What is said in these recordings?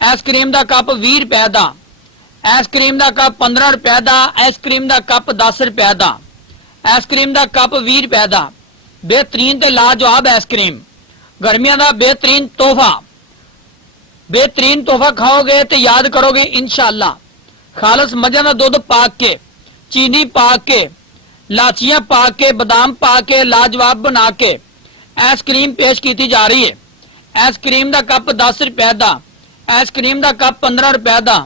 Ice cream का cup 20 रुपए का, आइसक्रीम का कप 15 रुपए का, आइसक्रीम का कप 10 रुपए का, आइसक्रीम का कप 20 रुपए का। बेहतरीन ते लाजवाब आइसक्रीम, गर्मियों का बेहतरीन तोहफा। बेहतरीन तोहफा खाओगे तो याद करोगे इंशाअल्लाह। खालस मजा का दुध पा के, चीनी पा के, लाचियां पा के, बादाम पा के लाजवाब बना के आइसक्रीम पेश की जा रही है। आइसक्रीम का कप 10 रुपए का, आइसक्रीम का कप 15 रुपए का,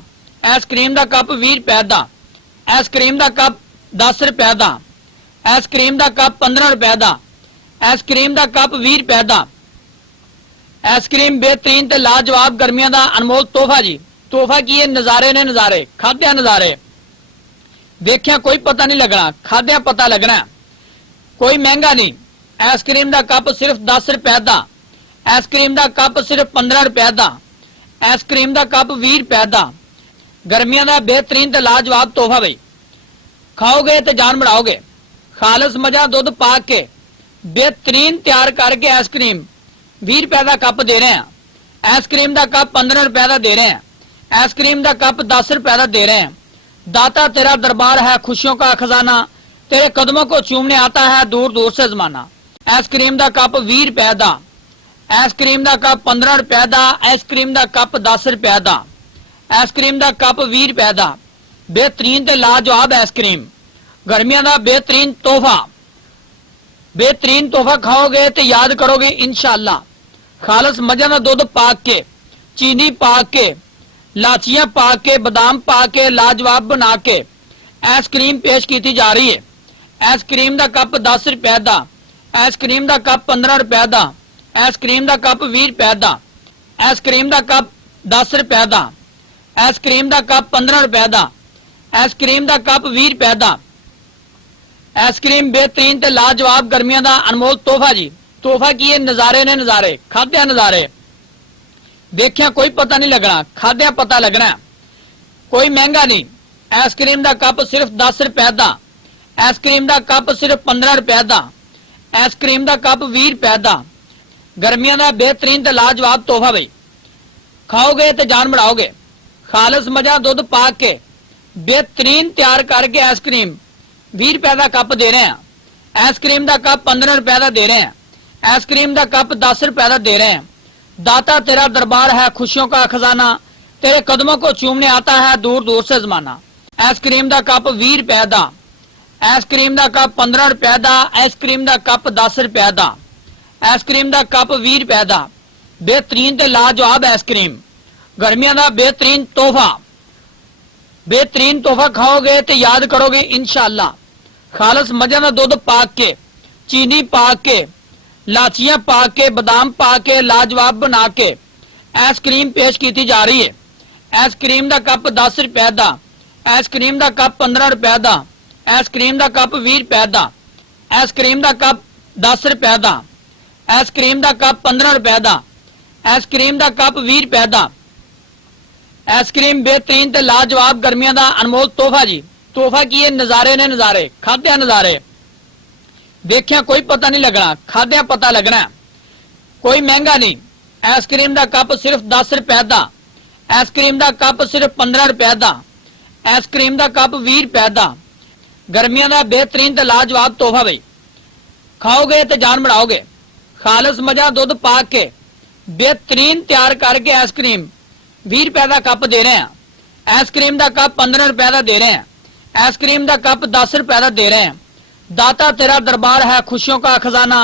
आइसक्रीम का कप 20 रुपए का, आइसक्रीम का कप 10 रुपए का, आइसक्रीम का कप 15 रुपए का, आइसक्रीम का कप 20 रुपए का। आइसक्रीम बेहतरीन ते लाजवाब गर्मियों का अनमोल तोहफा जी। तोहफा की है, नजारे ने नजारे, खाद्या नजारे। देखिया कोई पता नहीं लगना, खाद्या पता लगना। कोई महंगा नहीं। आइसक्रीम का कप सिर्फ 10 रुपए का, आइसक्रीम का कप सिर्फ 15 रुपए का, आइसक्रीम का कप 20 रुपए का। गर्मियों का बेहतरीन ते लाजवाब तोहफा भाई। खाओगे तो जान बढ़ाओगे। खालस मजा दुध पा के बेहतरीन तैयार करके आइसक्रीम 20 रुपए का कप दे रहे हैं। आइसक्रीम का कप 15 रुपए का दे रहे हैं। आइसक्रीम का कप 10 रुपए का दे रहे हैं। दाता तेरा दरबार है, खुशियों का खजाना, तेरे कदमों को चूमने आता है दूर दूर से जमाना। आइसक्रीम का कप 20 रुपए का, आइसक्रीम का कप 15 रुपए का, आइसक्रीम का कप 10 रुपए का, आइसक्रीम का कप 20 रुपए का। बेहतरीन ते लाजवाब आइसक्रीम, गर्मियों का बेहतरीन तोहफा। बेहतरीन तोहफा खाओगे तो याद करोगे इंशाअल्लाह। खालस मजा का दुध पा के, चीनी पा के, लाचियां पा के, बादाम पा के लाजवाब बना के आइसक्रीम पेश की जा रही है। आइसक्रीम का कप 10 रुपए का, आइसक्रीम का कप 15 रुपए का, आइसक्रीम का कप 20 रुपए का, आइसक्रीम का कप 10 रुपए का, आइसक्रीम का कप 15 रुपए का, आइसक्रीम का कप 20 रुपए का। आइसक्रीम बेहतरीन ते लाजवाब गर्मियों का अनमोल तोहफा जी। तोहफा की है, नजारे ने नजारे, खाद्या नजारे। देखिया कोई पता नहीं लगना, खाद्या पता लगना। कोई महंगा नहीं। आइसक्रीम का कप सिर्फ 10 रुपए का, आइसक्रीम का कप सिर्फ 15 रुपए का, आइसक्रीम का कप 20 रुपए का। गर्मियों का बेहतरीन ते लाजवाब तोहफा भाई। खाओगे तो जान बढ़ाओगे। खालस मजा दुध पा के बेहतरीन तैयार करके आइसक्रीम 20 रुपए का कप दे रहे हैं। आइसक्रीम का कप 15 रुपए का दे रहे हैं। आइसक्रीम का कप 10 रुपए का दे रहे हैं। दाता तेरा दरबार है, खुशियों का खजाना, तेरे कदमों को चूमने आता है दूर दूर से जमाना। आइसक्रीम का कप 20 रुपए का, आइसक्रीम का कप 15 रुपए का, आइसक्रीम का कप 10 रुपए का, आइसक्रीम का कप 20 रुपए का। बेहतरीन ते लाजवाब आइसक्रीम, गर्मियों का बेहतरीन तोहफा। बेहतरीन तोहफा खाओगे तो याद करोगे इंशाअल्लाह। खालस मजा का दुध पा के, चीनी पा के, लाचियां पा के, बादाम पा के लाजवाब बना के आइसक्रीम पेश की जा रही है। आइसक्रीम का कप 10 रुपए का, आइसक्रीम का कप 15 रुपए का, आइसक्रीम का कप 20 रुपए का, आइसक्रीम का कप 10 रुपए का, आइसक्रीम का कप 15 रुपए का, आइसक्रीम का कप 20 रुपए का। आइसक्रीम बेहतरीन ते लाजवाब गर्मियों का अनमोल तोहफा जी। तोहफा की है, नजारे ने नजारे, खाद्या नजारे। देखिया कोई पता नहीं लगना, खाद्या पता लगना। कोई महंगा नहीं। आइसक्रीम का कप सिर्फ 10 रुपए का, आइसक्रीम का कप सिर्फ 15 रुपए का, आइसक्रीम का कप 20 रुपए का। गर्मियों का बेहतरीन ते लाजवाब तोहफा भाई। खाओगे तो जान बढ़ाओगे। खालस मजा दुध पा के बेहतरीन तैयार करके आइसक्रीम 20 रुपए का कप दे रहे हैं। आइसक्रीम का कप 15 रुपए का दे रहे हैं। आइसक्रीम का कप 10 रुपए का दे रहे हैं। दाता तेरा दरबार है, खुशियों का खजाना,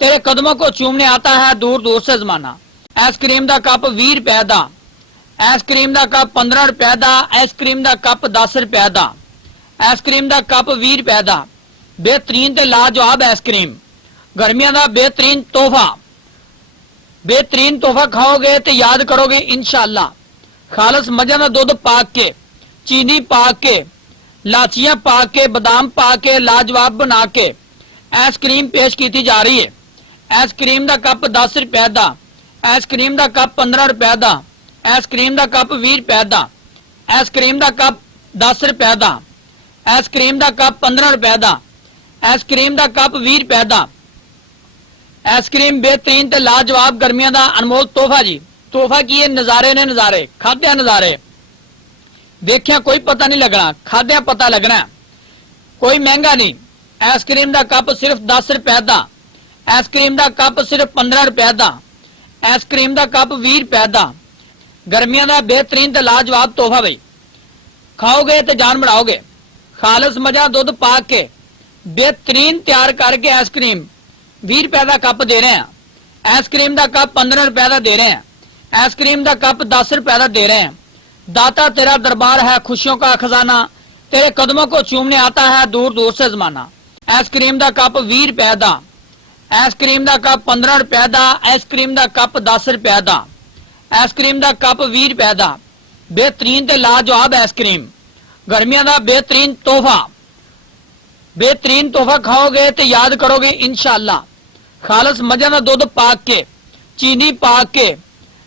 तेरे कदमों को चूमने आता है दूर दूर से जमाना। आइसक्रीम का कप 20 रुपए का, आइसक्रीम का कप 15 रुपए का, आइसक्रीम का कप 10 रुपए का, आइसक्रीम का कप 20 रुपए का। बेहतरीन ते लाजवाब आइसक्रीम, गर्मियों का बेहतरीन तोहफा। बेहतरीन तोहफा खाओगे तो याद करोगे इंशाअल्लाह। खालस मजा का दुध पा के, चीनी पा के, लाचियां पा के, बादाम पा के लाजवाब बना के आइसक्रीम पेश की जा रही है। आइसक्रीम का कप 10 रुपए का, आइसक्रीम का कप 15 रुपए का, आइसक्रीम का कप 20 रुपए का, आइसक्रीम का कप 10 रुपए का, आइसक्रीम का कप 15 रुपए का, आइसक्रीम का कप 20 रुपए का। आइसक्रीम बेहतरीन ते लाजवाब गर्मियों का अनमोल तोहफा जी। ਤੋਹਫਾ ਕੀ ਹੈ? ਨਜ਼ਾਰੇ ਨੇ ਨਜ਼ਾਰੇ, ਖਾਧਿਆ ਨਜ਼ਾਰੇ, ਦੇਖਿਆ ਕੋਈ ਪਤਾ ਨਹੀਂ ਲੱਗਣਾ, ਖਾਧਿਆ ਪਤਾ ਲੱਗਣਾ। ਕੋਈ ਮਹਿੰਗਾ ਨਹੀਂ, ਆਈਸਕ੍ਰੀਮ ਦਾ ਕੱਪ ਸਿਰਫ 10 ਰੁਪਏ ਦਾ, ਆਈਸਕ੍ਰੀਮ ਦਾ ਕੱਪ ਸਿਰਫ 15 ਰੁਪਏ ਦਾ, ਆਈਸਕ੍ਰੀਮ ਦਾ ਕੱਪ 20 ਰੁਪਏ ਦਾ। ਗਰਮੀਆਂ ਦਾ ਬਿਹਤਰੀਨ ਤੇ ਲਾਜਵਾਬ ਤੋਹਫਾ ਬਈ, ਖਾਓਗੇ ਤੇ ਜਾਨ ਬਣਾਓਗੇ। ਖਾਲਸ ਮਜ਼ਾ ਦੁੱਧ ਪਾ ਕੇ बेहतरीन तैयार करके आइसक्रीम 20 रुपए का कप दे रहे हैं, आइसक्रीम का कप 15 रुपए का दे रहे हैं, आइसक्रीम का कप 10 रुपए का दे रहे हैं। दाता तेरा दरबार है, खुशियों का खजाना, तेरे कदमों को चूमने आता है दूर दूर से जमाना। आइसक्रीम का कप 20 रुपए का, आइसक्रीम का कप 15 रुपए का, आइसक्रीम का कप 10 रुपए का, आइसक्रीम का कप 20 रुपए का। बेहतरीन ते लाजवाब आइसक्रीम, गर्मियों का बेहतरीन तोहफा। बेहतरीन तोहफा खाओगे तो याद करोगे इंशाअल्लाह। खालस मजा का दुध पा के, चीनी पा के,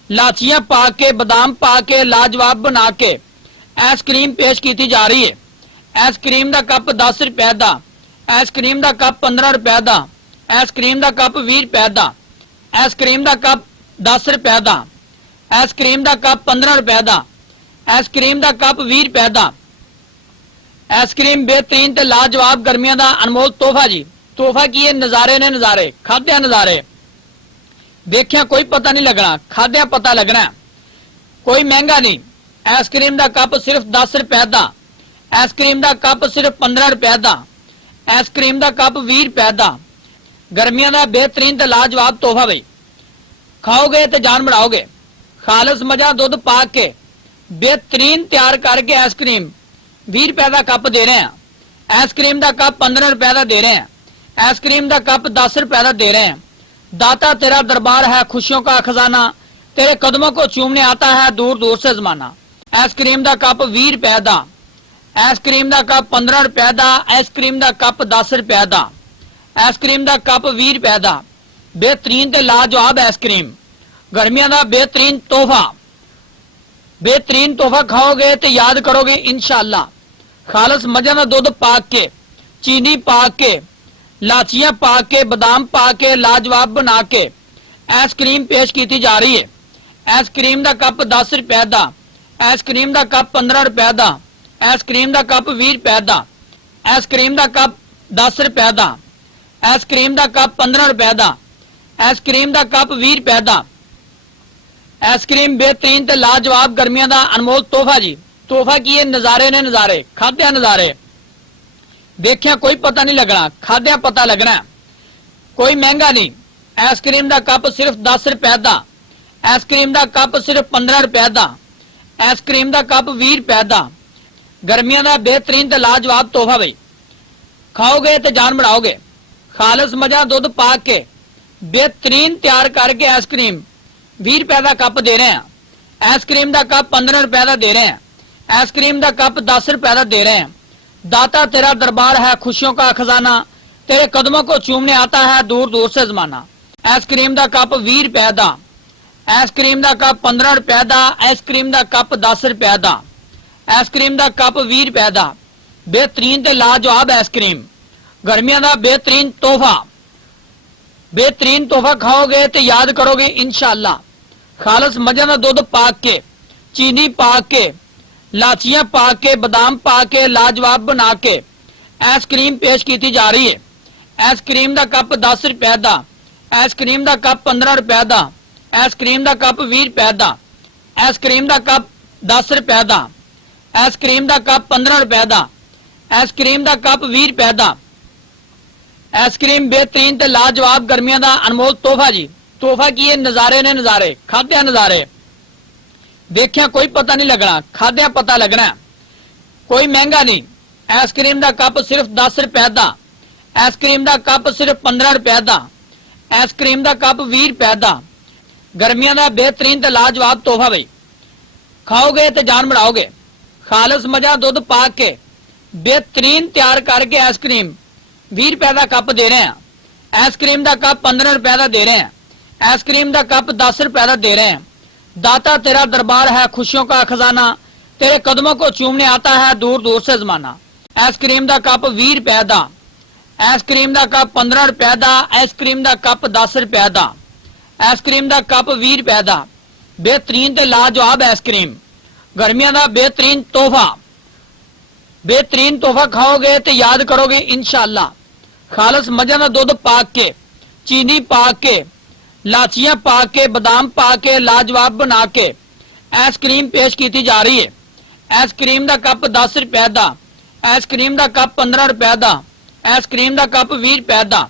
लाचियां पा के, बादाम पा के लाजवाब बना के आइसक्रीम पेश की जा रही है। आइसक्रीम का कप 10 रुपए का, आइसक्रीम का कप 15 रुपए का, आइसक्रीम का कप 20 रुपए का, आइसक्रीम का कप 10 रुपए का, आइसक्रीम का कप 15 रुपए का, आइसक्रीम का कप 20 रुपए का। आइसक्रीम बेहतरीन ते लाजवाब गर्मियों का अनमोल तोहफा जी। तोहफा की है? नजारे ने नजारे, खाद्या नजारे, देखिया कोई पता नहीं लगना, खाद्या पता लगना। कोई महंगा नहीं, आइसक्रीम का कप सिर्फ 10 रुपए का, आइसक्रीम का कप सिर्फ 15 रुपए का, आइसक्रीम का कप 20 रुपए का। गर्मियों का बेहतरीन ते लाजवाब तोहफा बई, खाओगे तो जान बढ़ाओगे। खालस मजा दुध पा के बेहतरीन तैयार करके आइसक्रीम 20 रुपए का कप दे रहे हैं, आइसक्रीम का कप 15 रुपए का दे रहे हैं, आइसक्रीम का कप 10 रुपए का दे रहे हैं। दाता तेरा दरबार है, खुशियों का खजाना, तेरे कदमों को चूमने आता है दूर दूर से जमाना। आइसक्रीम का कप 20 रुपए का, आइसक्रीम का कप 15 रुपए का, आइसक्रीम का कप 10 रुपए का, आइसक्रीम का कप 20 रुपए का। बेहतरीन ते लाजवाब आइसक्रीम, गर्मियों का बेहतरीन तोहफा। बेहतरीन तोहफा खाओगे तो याद करोगे इंशाअल्लाह। खालस मजा का दुध पा के, चीनी पा के, लाचियां पा के, बादाम पा के लाजवाब बना के आइसक्रीम पेश की जा रही है। आइसक्रीम का कप 10 रुपए का, आइसक्रीम का कप 15 रुपए का, आइसक्रीम का कप 20 रुपए का, आइसक्रीम का कप 10 रुपए का, आइसक्रीम का कप 15 रुपए का, आइसक्रीम का कप 20 रुपए का। आइसक्रीम बेहतरीन ते लाजवाब गर्मियों का अनमोल तोहफा जी। तोहफा की है? नजारे ने नजारे, खाद्या नजारे, देखिया कोई पता नहीं लगना, खाद्या पता लगना। कोई महंगा नहीं, आइसक्रीम का कप सिर्फ 10 रुपए का, आइसक्रीम का कप सिर्फ 15 रुपए का, आइसक्रीम का कप 20 रुपए का। गर्मियों का बेहतरीन ते लाजवाब तोहफा बई, खाओगे तो जान बढ़ाओगे। खालस मजा दुध पा के बेहतरीन तैयार करके आइसक्रीम 20 रुपए का कप दे रहे हैं, आइसक्रीम का कप 15 रुपए का दे रहे हैं, आइसक्रीम का कप 10 रुपए का दे रहे हैं। दाता तेरा दरबार है, खुशियों का खजाना, तेरे कदमों को चूमने आता है दूर दूर से जमाना। आइसक्रीम का कप 20 रुपए का, आइसक्रीम का कप 15 रुपए का, आइसक्रीम का कप 10 रुपए का, आइसक्रीम का कप 20 रुपए का। बेहतरीन ते लाजवाब आइसक्रीम, गर्मियों का बेहतरीन तोहफा। बेहतरीन तोहफा खाओगे तो याद करोगे इंशाअल्लाह। खालस मजा का दुध पा के, चीनी पा के, लाचियां पा के, बादाम पा के लाजवाब बना के आइसक्रीम पेश की जा रही है। आइसक्रीम का कप 10 रुपए का, आइसक्रीम का कप 15 रुपए का, आइसक्रीम का कप 20 रुपए का, आइसक्रीम का कप 10 रुपए का, आइसक्रीम का कप 15 रुपए का, आइसक्रीम का कप 20 रुपए का। आइसक्रीम बेहतरीन ते लाजवाब गर्मियों का अनमोल तोहफा जी। तोहफा की है? नजारे ने नजारे, खाद्या नजारे, देखिया कोई पता नहीं लगना, खाद्या पता लगना। कोई महंगा नहीं, आइसक्रीम का कप सिर्फ 10 रुपए का, आइसक्रीम का कप सिर्फ 15 रुपए का, आइसक्रीम का कप 20 रुपए का। गर्मियों का बेहतरीन ते लाजवाब तोहफा बई, खाओगे तो जान बढ़ाओगे। खालस मजा दुध पा के बेहतरीन तैयार करके आइसक्रीम 20 रुपए का कप दे रहे हैं, आइसक्रीम का कप 15 रुपए का दे रहे हैं, आइसक्रीम का कप 10 रुपए का दे रहे हैं। दाता तेरा दरबार है, खुशियों का खजाना, तेरे कदमों को चूमने आता है दूर दूर से जमाना। आइसक्रीम का कप 20 रुपए का, आइसक्रीम का कप 15 रुपए का, आइसक्रीम का कप 10 रुपए का, आइसक्रीम का कप 20 रुपए का। बेहतरीन ते लाजवाब आइसक्रीम गर्मियों का बेहतरीन तोहफा। बेहतरीन तोहफा खाओगे तो याद करोगे इंशाअल्लाह। खालस मजा का दुध पा के, चीनी पा के, लाचियां पा के, बादाम पा के लाजवाब बना के आइसक्रीम पेश की जा रही है। आइसक्रीम का कप 10 रुपए का, आइसक्रीम का कप 15 रुपए का, आइसक्रीम का कप 20 रुपए का,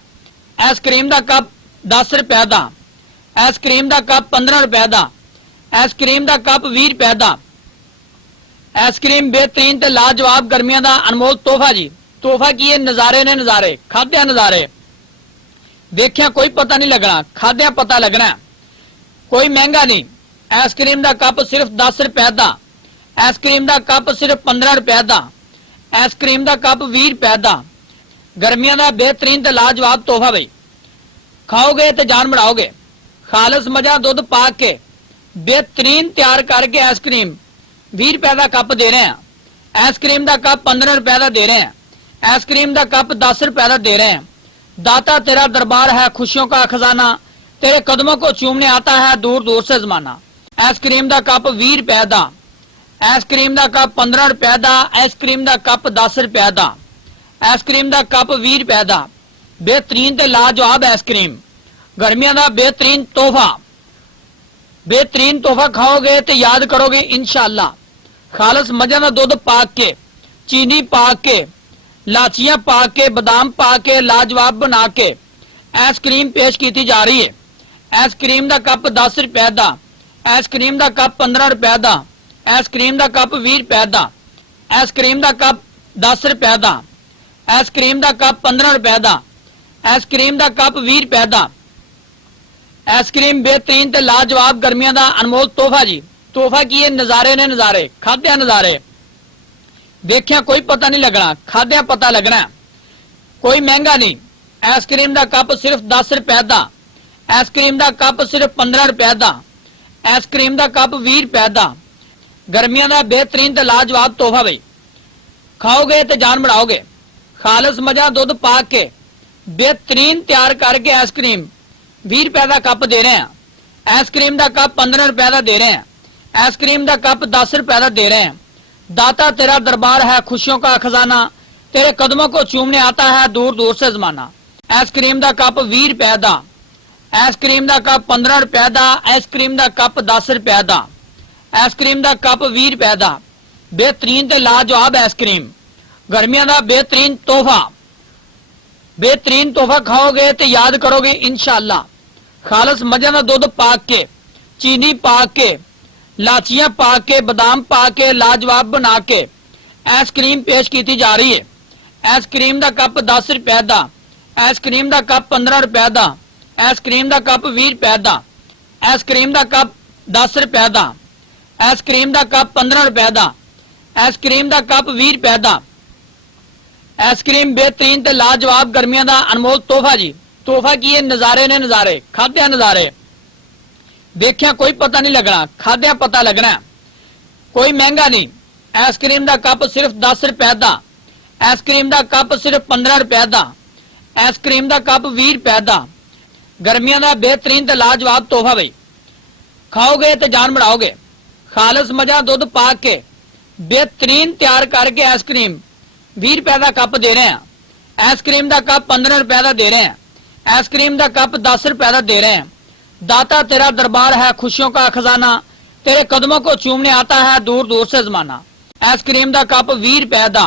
आइसक्रीम का कप 10 रुपए का, आइसक्रीम का कप 15 रुपए का, आइसक्रीम का कप 20 रुपए का। आइसक्रीम बेहतरीन ते लाजवाब गर्मियों का अनमोल तोहफा जी। तोहफा की है, नजारे ने नजारे, खाद्या नजारे। देखिया कोई पता नहीं लगना, खाद्या पता लगना। कोई महंगा नहीं। आइसक्रीम का कप सिर्फ 10 रुपए का, आइसक्रीम का कप सिर्फ 15 रुपए का, आइसक्रीम का कप 20 रुपए का। गर्मियों का बेहतरीन ते लाजवाब तोहफा भाई। खाओगे तो जान बढ़ाओगे। खालस मजा दुध पा के बेहतरीन तैयार करके आइसक्रीम 20 रुपए का कप दे रहे हैं। आइसक्रीम का कप 15 रुपए का दे रहे हैं। आइसक्रीम का कप 10 रुपए का दे रहे हैं। दाता तेरा दरबार है, खुशियों का खजाना, तेरे कदमों को चूमने आता है दूर दूर से जमाना। आइसक्रीम का कप 20 रुपए का, आइसक्रीम का कप 15 रुपए का, आइसक्रीम का कप 10 रुपए का, आइसक्रीम का कप 20 रुपए का। बेहतरीन ते लाजवाब आइसक्रीम गर्मियों का बेहतरीन तोहफा। बेहतरीन तोहफा खाओगे तो याद करोगे इंशाअल्लाह। खालस मजा का दुध पा के, चीनी पा के, लाचियां पा के, बादाम पा के लाजवाब बना के आइसक्रीम पेश की जा रही है। आइसक्रीम का कप 10 रुपए का, आइसक्रीम का कप 15 रुपए का, आइसक्रीम का कप 20 रुपए का, आइसक्रीम का कप 10 रुपए का, आइसक्रीम का कप 15 रुपए का, आइसक्रीम का कप 20 रुपए का। आइसक्रीम बेहतरीन ते लाजवाब गर्मियों का अनमोल तोहफा जी। तोहफा की है, नजारे ने नजारे, खाद्या नजारे। देखिया कोई पता नहीं लगना, खाद्या पता लगना। कोई महंगा नहीं। आइसक्रीम का कप सिर्फ 10 रुपए का, आइसक्रीम का कप सिर्फ 15 रुपए का, आइसक्रीम का कप 20 रुपए का। गर्मियों का बेहतरीन ते लाजवाब तोहफा भाई। खाओगे तो जान बढ़ाओगे। खालस मजा दुध पा के बेहतरीन तैयार करके आइसक्रीम 20 रुपए का कप दे रहे हैं। आइसक्रीम का कप 15 रुपए का दे रहे हैं। आइसक्रीम का कप 10 रुपए का दे रहे हैं। दाता तेरा दरबार है, खुशियों का खजाना, तेरे कदमों को चूमने आता है दूर दूर से जमाना। आइसक्रीम का कप 20 रुपए का, आइसक्रीम का कप 15 रुपए का, आइसक्रीम का कप 10 रुपए का, आइसक्रीम का कप 20 रुपए का। बेहतरीन ते लाजवाब आइसक्रीम गर्मियों का बेहतरीन तोहफा। बेहतरीन तोहफा खाओगे तो याद करोगे इंशाअल्लाह। खालस मजा का दुध पा के, चीनी पा के, लाचियां पा के, बादाम पा के लाजवाब बना के आइसक्रीम पेश की जा रही है। आइसक्रीम का कप 10 रुपए का, आइसक्रीम का कप 15 रुपए का, आइसक्रीम का कप 20 रुपए का, आइसक्रीम का कप 10 रुपए का, आइसक्रीम का कप 15 रुपए का, आइसक्रीम का कप 20 रुपए का। आइसक्रीम बेहतरीन ते लाजवाब गर्मियों का अनमोल तोहफा जी। तोहफा की है, नजारे ने नजारे, खाद्या नजारे। देखिया कोई पता नहीं लगना, खाद्या पता लगना। कोई महंगा नहीं। आइसक्रीम का कप सिर्फ 10 रुपए का, आइसक्रीम का कप सिर्फ 15 रुपए का, आइसक्रीम का कप 20 रुपए का। गर्मियों का बेहतरीन ते लाजवाब तोहफा भाई। खाओगे तो जान बढ़ाओगे। खालस मजा दुध पा के बेहतरीन तैयार करके आइसक्रीम 20 रुपए का कप दे रहे हैं। आइसक्रीम का कप 15 रुपए का दे रहे हैं। आइसक्रीम का कप 10 रुपए का दे रहे हैं। दाता तेरा दरबार है, खुशियों का खजाना, तेरे कदमों को चूमने आता है दूर दूर से जमाना। आइसक्रीम का कप 20 रुपए का,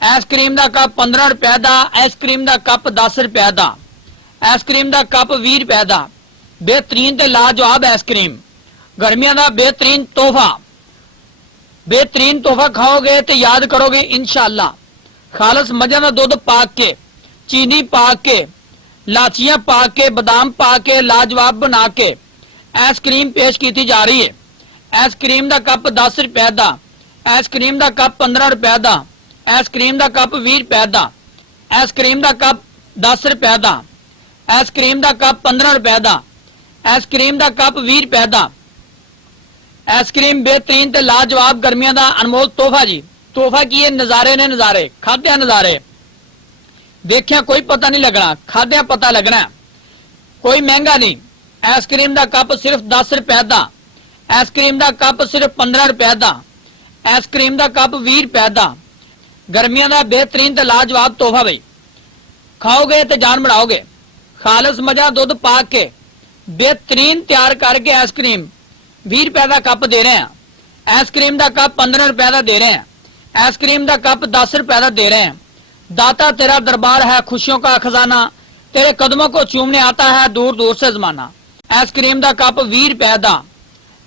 आइसक्रीम का कप 15 रुपए का, आइसक्रीम का कप 10 रुपए का, आइसक्रीम का कप 20 रुपए का। बेहतरीन ते लाजवाब आइसक्रीम गर्मियों का बेहतरीन तोहफा। बेहतरीन तोहफा खाओगे तो याद करोगे इंशाअल्लाह। खालस मजा का दुध पा के, चीनी पा के, लाचियां पा के, बादाम पा के लाजवाब बना के आइसक्रीम पेश की जा रही है। आइसक्रीम का कप 10 रुपए का, आइसक्रीम का कप 15 रुपए का, आइसक्रीम का कप 20 रुपए का, आइसक्रीम का कप 10 रुपए का, आइसक्रीम का कप 15 रुपए का, आइसक्रीम का कप 20 रुपए का। आइसक्रीम बेहतरीन ते लाजवाब गर्मियों का अनमोल तोहफा जी। तोहफा की है, नजारे ने नजारे, खाद्या नजारे। देखिया कोई पता नहीं लगना, खाद्या पता लगना। कोई महंगा नहीं। आइसक्रीम का कप सिर्फ 10 रुपए का, आइसक्रीम का कप सिर्फ 15 रुपए का। आइसक्रीम का कप 20 रुपए का। गर्मियों का बेहतरीन ते लाजवाब तोहफा बई, खाओगे तो जान बढ़ाओगे। खालस मजा दुध पा के बेहतरीन तैयार करके आइसक्रीम 20 रुपए का कप दे रहे हैं। आइसक्रीम का कप 15 रुपए का दे रहे हैं। आइसक्रीम का कप 10 रुपए का दे रहे हैं। दाता तेरा दरबार है, खुशियों का खजाना, तेरे कदमों को चूमने आता है दूर दूर से जमाना। आइसक्रीम का कप 20 रुपए का।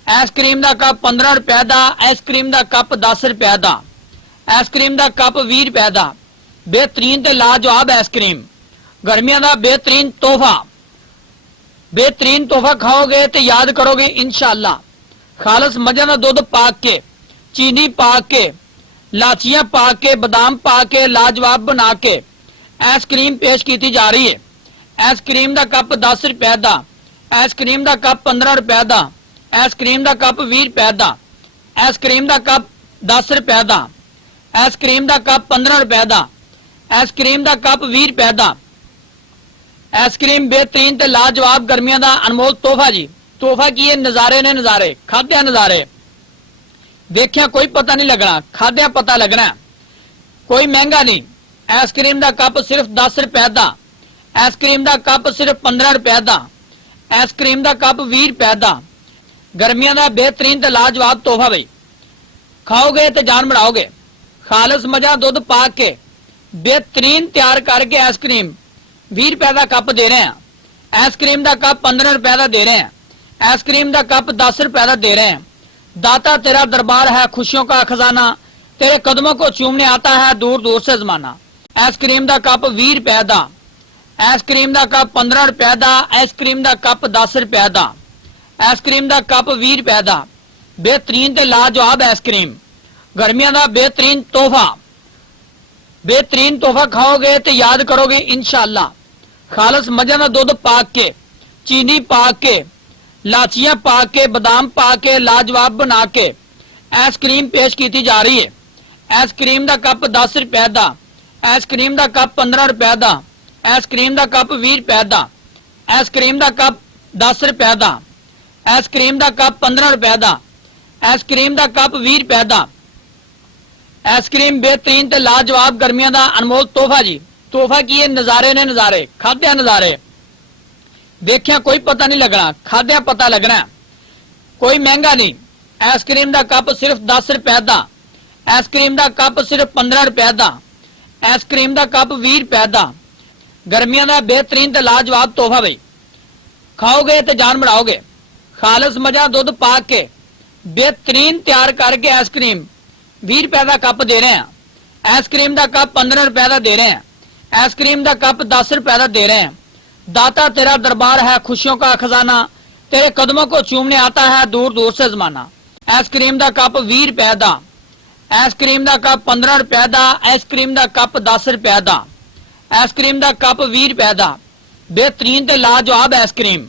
आइसक्रीम का कप 15 रुपए का। आइसक्रीम का कप 10 रुपए का। आइसक्रीम का कप 20 रुपए का। बेहतरीन ते लाजवाब आइसक्रीम, गर्मियों का बेहतरीन तोहफा। बेहतरीन तोहफा खाओगे तो याद करोगे इंशाअल्लाह। खालस मजे का दुध पा के, चीनी पा के, लाचियां पा के, बादाम पा के लाजवाब बना के आइसक्रीम पेश की जा रही है। आइसक्रीम का कप 10 रुपए का। आइसक्रीम का कप 15 रुपए का। आइसक्रीम का कप 20 रुपए का। आइसक्रीम का कप 10 रुपए का। आइसक्रीम का कप 15 रुपए का। आइसक्रीम का कप 20 रुपए का। आइसक्रीम बेहतरीन ते लाजवाब गर्मियों का अनमोल तोहफा जी। तोहफा की ये नजारे ने नजारे, खाद्या नजारे, देखिया कोई पता नहीं लगना, खाद्या पता लगना। कोई महंगा नहीं। आइसक्रीम का कप सिर्फ 10 रुपए का। आइसक्रीम का कप सिर्फ 15 रुपए का। आइसक्रीम का कप 20 रुपए का। गर्मियों का बेहतरीन ते लाजवाब तोहफा बई, खाओगे तो जान बढ़ाओगे। खालस मजा दुध पा के बेहतरीन तैयार करके आइसक्रीम 20 रुपए का कप दे रहे हैं। आइसक्रीम का कप 15 रुपए का दे रहे हैं। आइसक्रीम का कप 10 रुपए का दे रहे हैं। दाता तेरा दरबार है, खुशियों का खजाना, तेरे कदमों को चूमने आता है दूर दूर से जमाना। आइसक्रीम का कप 20 रुपए का। आइसक्रीम का कप 15 रुपए का। आइसक्रीम का कप 10 रुपए का। आइसक्रीम का कप 20 रुपए का। बेहतरीन ते लाजवाब आइसक्रीम, गर्मियों का बेहतरीन तोहफा। बेहतरीन तोहफा खाओगे तो याद करोगे इंशाअल्लाह। खालस मजे का दुध पा के, चीनी पा के, लाचियां पा के, बादाम पा के लाजवाब बना के आइसक्रीम पेश की जा रही है। आइसक्रीम का कप 10 रुपए का। आइसक्रीम का कप 15 रुपए का। आइसक्रीम का कप 20 रुपए का। आइसक्रीम का कप 10 रुपए का। आइसक्रीम का कप 15 रुपए का। आइसक्रीम का कप 20 रुपए का। आइसक्रीम बेहतरीन ते लाजवाब गर्मियों का अनमोल तोहफा जी। तोहफा की ये नजारे ने नजारे, खाद्या नजारे, देखिया कोई पता नहीं लगना, खाद्या पता लगना। कोई महंगा नहीं। आइसक्रीम का कप सिर्फ 10 रुपए का। आइसक्रीम का कप सिर्फ 15 रुपए का। आइसक्रीम का कप 20 रुपए का। गर्मियों का बेहतरीन ते लाजवाब तोहफा बई, खाओगे तो जान बढ़ाओगे। खालस मजा दुध पा के बेहतरीन तैयार करके आइसक्रीम 20 रुपए का कप दे रहे हैं। आइसक्रीम का कप 15 रुपए का दे रहे हैं। आइसक्रीम का कप 10 रुपए का दे रहे हैं। दाता तेरा दरबार है, खुशियों का खजाना, तेरे कदमों को चूमने आता है दूर दूर से जमाना। आइसक्रीम का कप 20 रुपए का। आइसक्रीम का कप 15 रुपए का। आइसक्रीम का कप 10 रुपए का। आइसक्रीम का कप 20 रुपए का। बेहतरीन ते लाजवाब आइसक्रीम,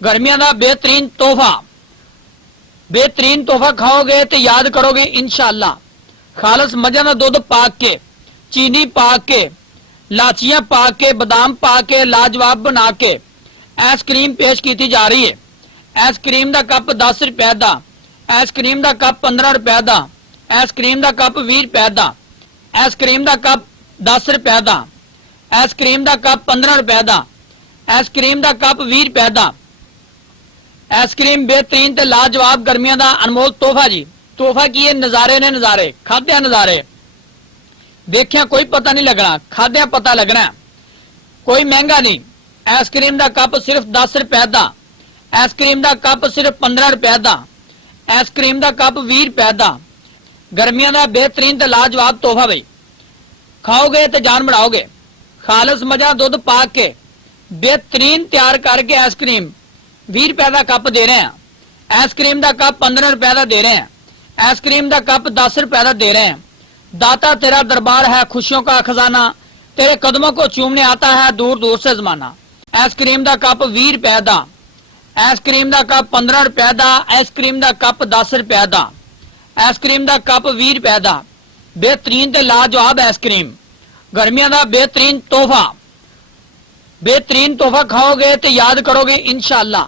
गर्मियों का बेहतरीन तोहफा। बेहतरीन तोहफा खाओगे तो याद करोगे इंशाअल्लाह। खालस मजे का दुध पा के, चीनी पा के, लाचियां पा के, बादाम पा के लाजवाब बना के आइसक्रीम पेश की जा रही है। आइसक्रीम का कप 10 रुपए का। आइसक्रीम का कप 15 रुपए का। आइसक्रीम का कप 20 रुपए का। आइसक्रीम का कप 10 रुपए का। आइसक्रीम का कप 15 रुपए का। आइसक्रीम का कप 20 रुपए का। आइसक्रीम बेहतरीन ते लाजवाब गर्मियों का अनमोल तोहफा जी। तोहफा की ये नजारे ने नजारे, खाद्या नजारे, देखिया कोई पता नहीं लगना, खाद्या पता लगना। कोई महंगा नहीं। आइसक्रीम का कप सिर्फ 10 रुपए का। आइसक्रीम का कप सिर्फ 15 रुपए का। आइसक्रीम का कप 20 रुपए का। गर्मियों का बेहतरीन ते लाजवाब तोहफा बई, खाओगे तो जान बढ़ाओगे। खालस मजा दुध पा के बेहतरीन तैयार करके आइसक्रीम 20 रुपए का कप दे रहे हैं। आइसक्रीम का कप 15 रुपए का दे रहे हैं। आइसक्रीम का कप 10 रुपए का दे रहे हैं। दाता तेरा दरबार है, खुशियों का खजाना, तेरे कदमों को चूमने आता है दूर दूर से जमाना। आइसक्रीम का कप 20 रुपए का। आइसक्रीम का कप 15 रुपए का। आइसक्रीम का कप 10 रुपए का। आइसक्रीम का कप 20 रुपए का। बेहतरीन ते लाजवाब आइसक्रीम, गर्मियों का बेहतरीन तोहफा। बेहतरीन तोहफा खाओगे तो याद करोगे इंशाअल्लाह।